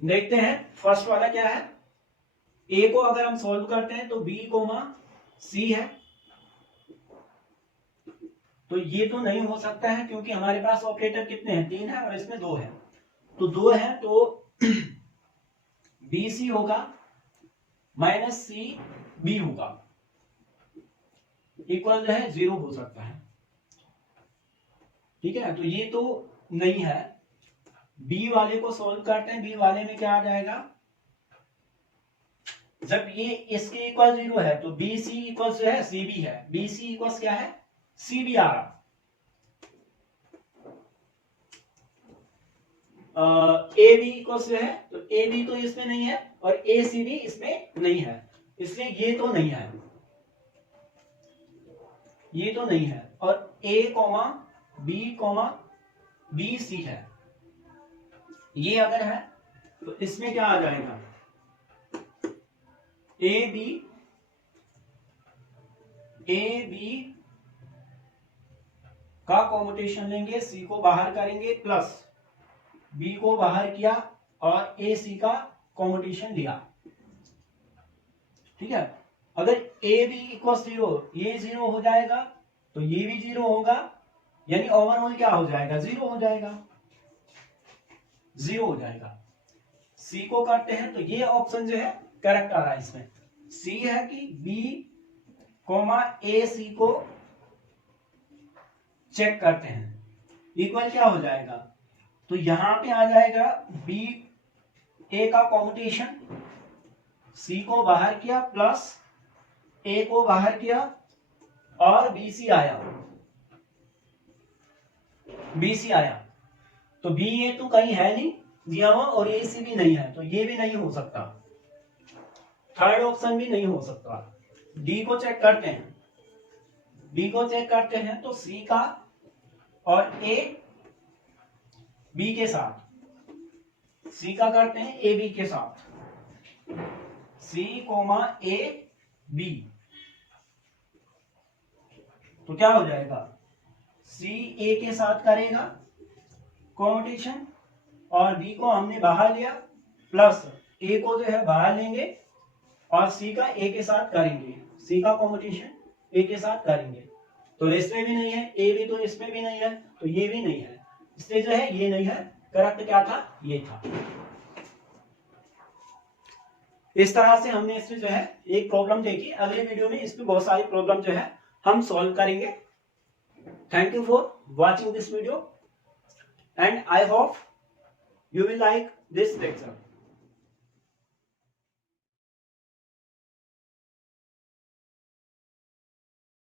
देखते हैं फर्स्ट वाला क्या है, ए को अगर हम सॉल्व करते हैं तो बी कोमा सी है, तो ये तो नहीं हो सकता है क्योंकि हमारे पास ऑपरेटर कितने हैं, 3 है और इसमें 2 है, तो 2 है तो बी सी होगा माइनस सी बी होगा, इक्वल जो है 0 हो सकता है। ठीक है, तो ये तो नहीं है। बी वाले को सॉल्व करते हैं, बी वाले में क्या आ जाएगा, जब ये इसके इक्वल 0 है तो बी सी इक्वल जो है सी बी है, बी सी इक्वल क्या है, सी बी आ रहा, ए बी इक्वल जो है तो ए बी तो इसमें नहीं है और ए सी भी इसमें नहीं है, इसलिए ये तो नहीं है, ये तो नहीं है, और ए कोमा बी सी है, ये अगर है तो इसमें क्या आ जाएगा, ए बी का कॉम्बिनेशन लेंगे, सी को बाहर करेंगे, प्लस बी को बाहर किया और ए सी का कॉम्बिनेशन लिया। ठीक है, अगर ए बी इक्वल 0, ये 0 हो जाएगा तो ये भी 0 होगा, यानी ओवरऑल क्या हो जाएगा, 0 हो जाएगा, 0 हो जाएगा। सी को करते हैं तो ये ऑप्शन जो है करेक्ट आ रहा है इसमें, सी है कि बी कोमा ए सी को चेक करते हैं, इक्वल क्या हो जाएगा, तो यहां पे आ जाएगा बी ए का कॉम्पिटिशन, सी को बाहर किया प्लस ए को बाहर किया और बीसी आया, बीसी आया, तो बी ए तो कहीं है नहीं दिया हुआ और ए सी भी नहीं है, तो ये भी नहीं हो सकता, थर्ड ऑप्शन भी नहीं हो सकता। डी को चेक करते हैं, बी को चेक करते हैं तो सी का और ए बी के साथ, सी का करते हैं ए बी के साथ, सी कोमा ए बी, तो क्या हो जाएगा, सी ए के साथ करेगा कॉम्पिटिशन और बी को हमने बाहर लिया प्लस ए को जो है बाहर लेंगे और सी का ए के साथ करेंगे, सी का कॉम्पिटिशन ए के साथ करेंगे, तो इसमें भी नहीं है, ए भी तो इसमें भी नहीं है, तो ये भी नहीं है, इसलिए जो है ये नहीं है, करेक्ट क्या था, ये था। इस तरह से हमने इसमें जो है एक प्रॉब्लम देखी, अगले वीडियो में इसमें बहुत सारी प्रॉब्लम जो है हम सॉल्व करेंगे। Thank you for watching this video and I hope you will like this lecture.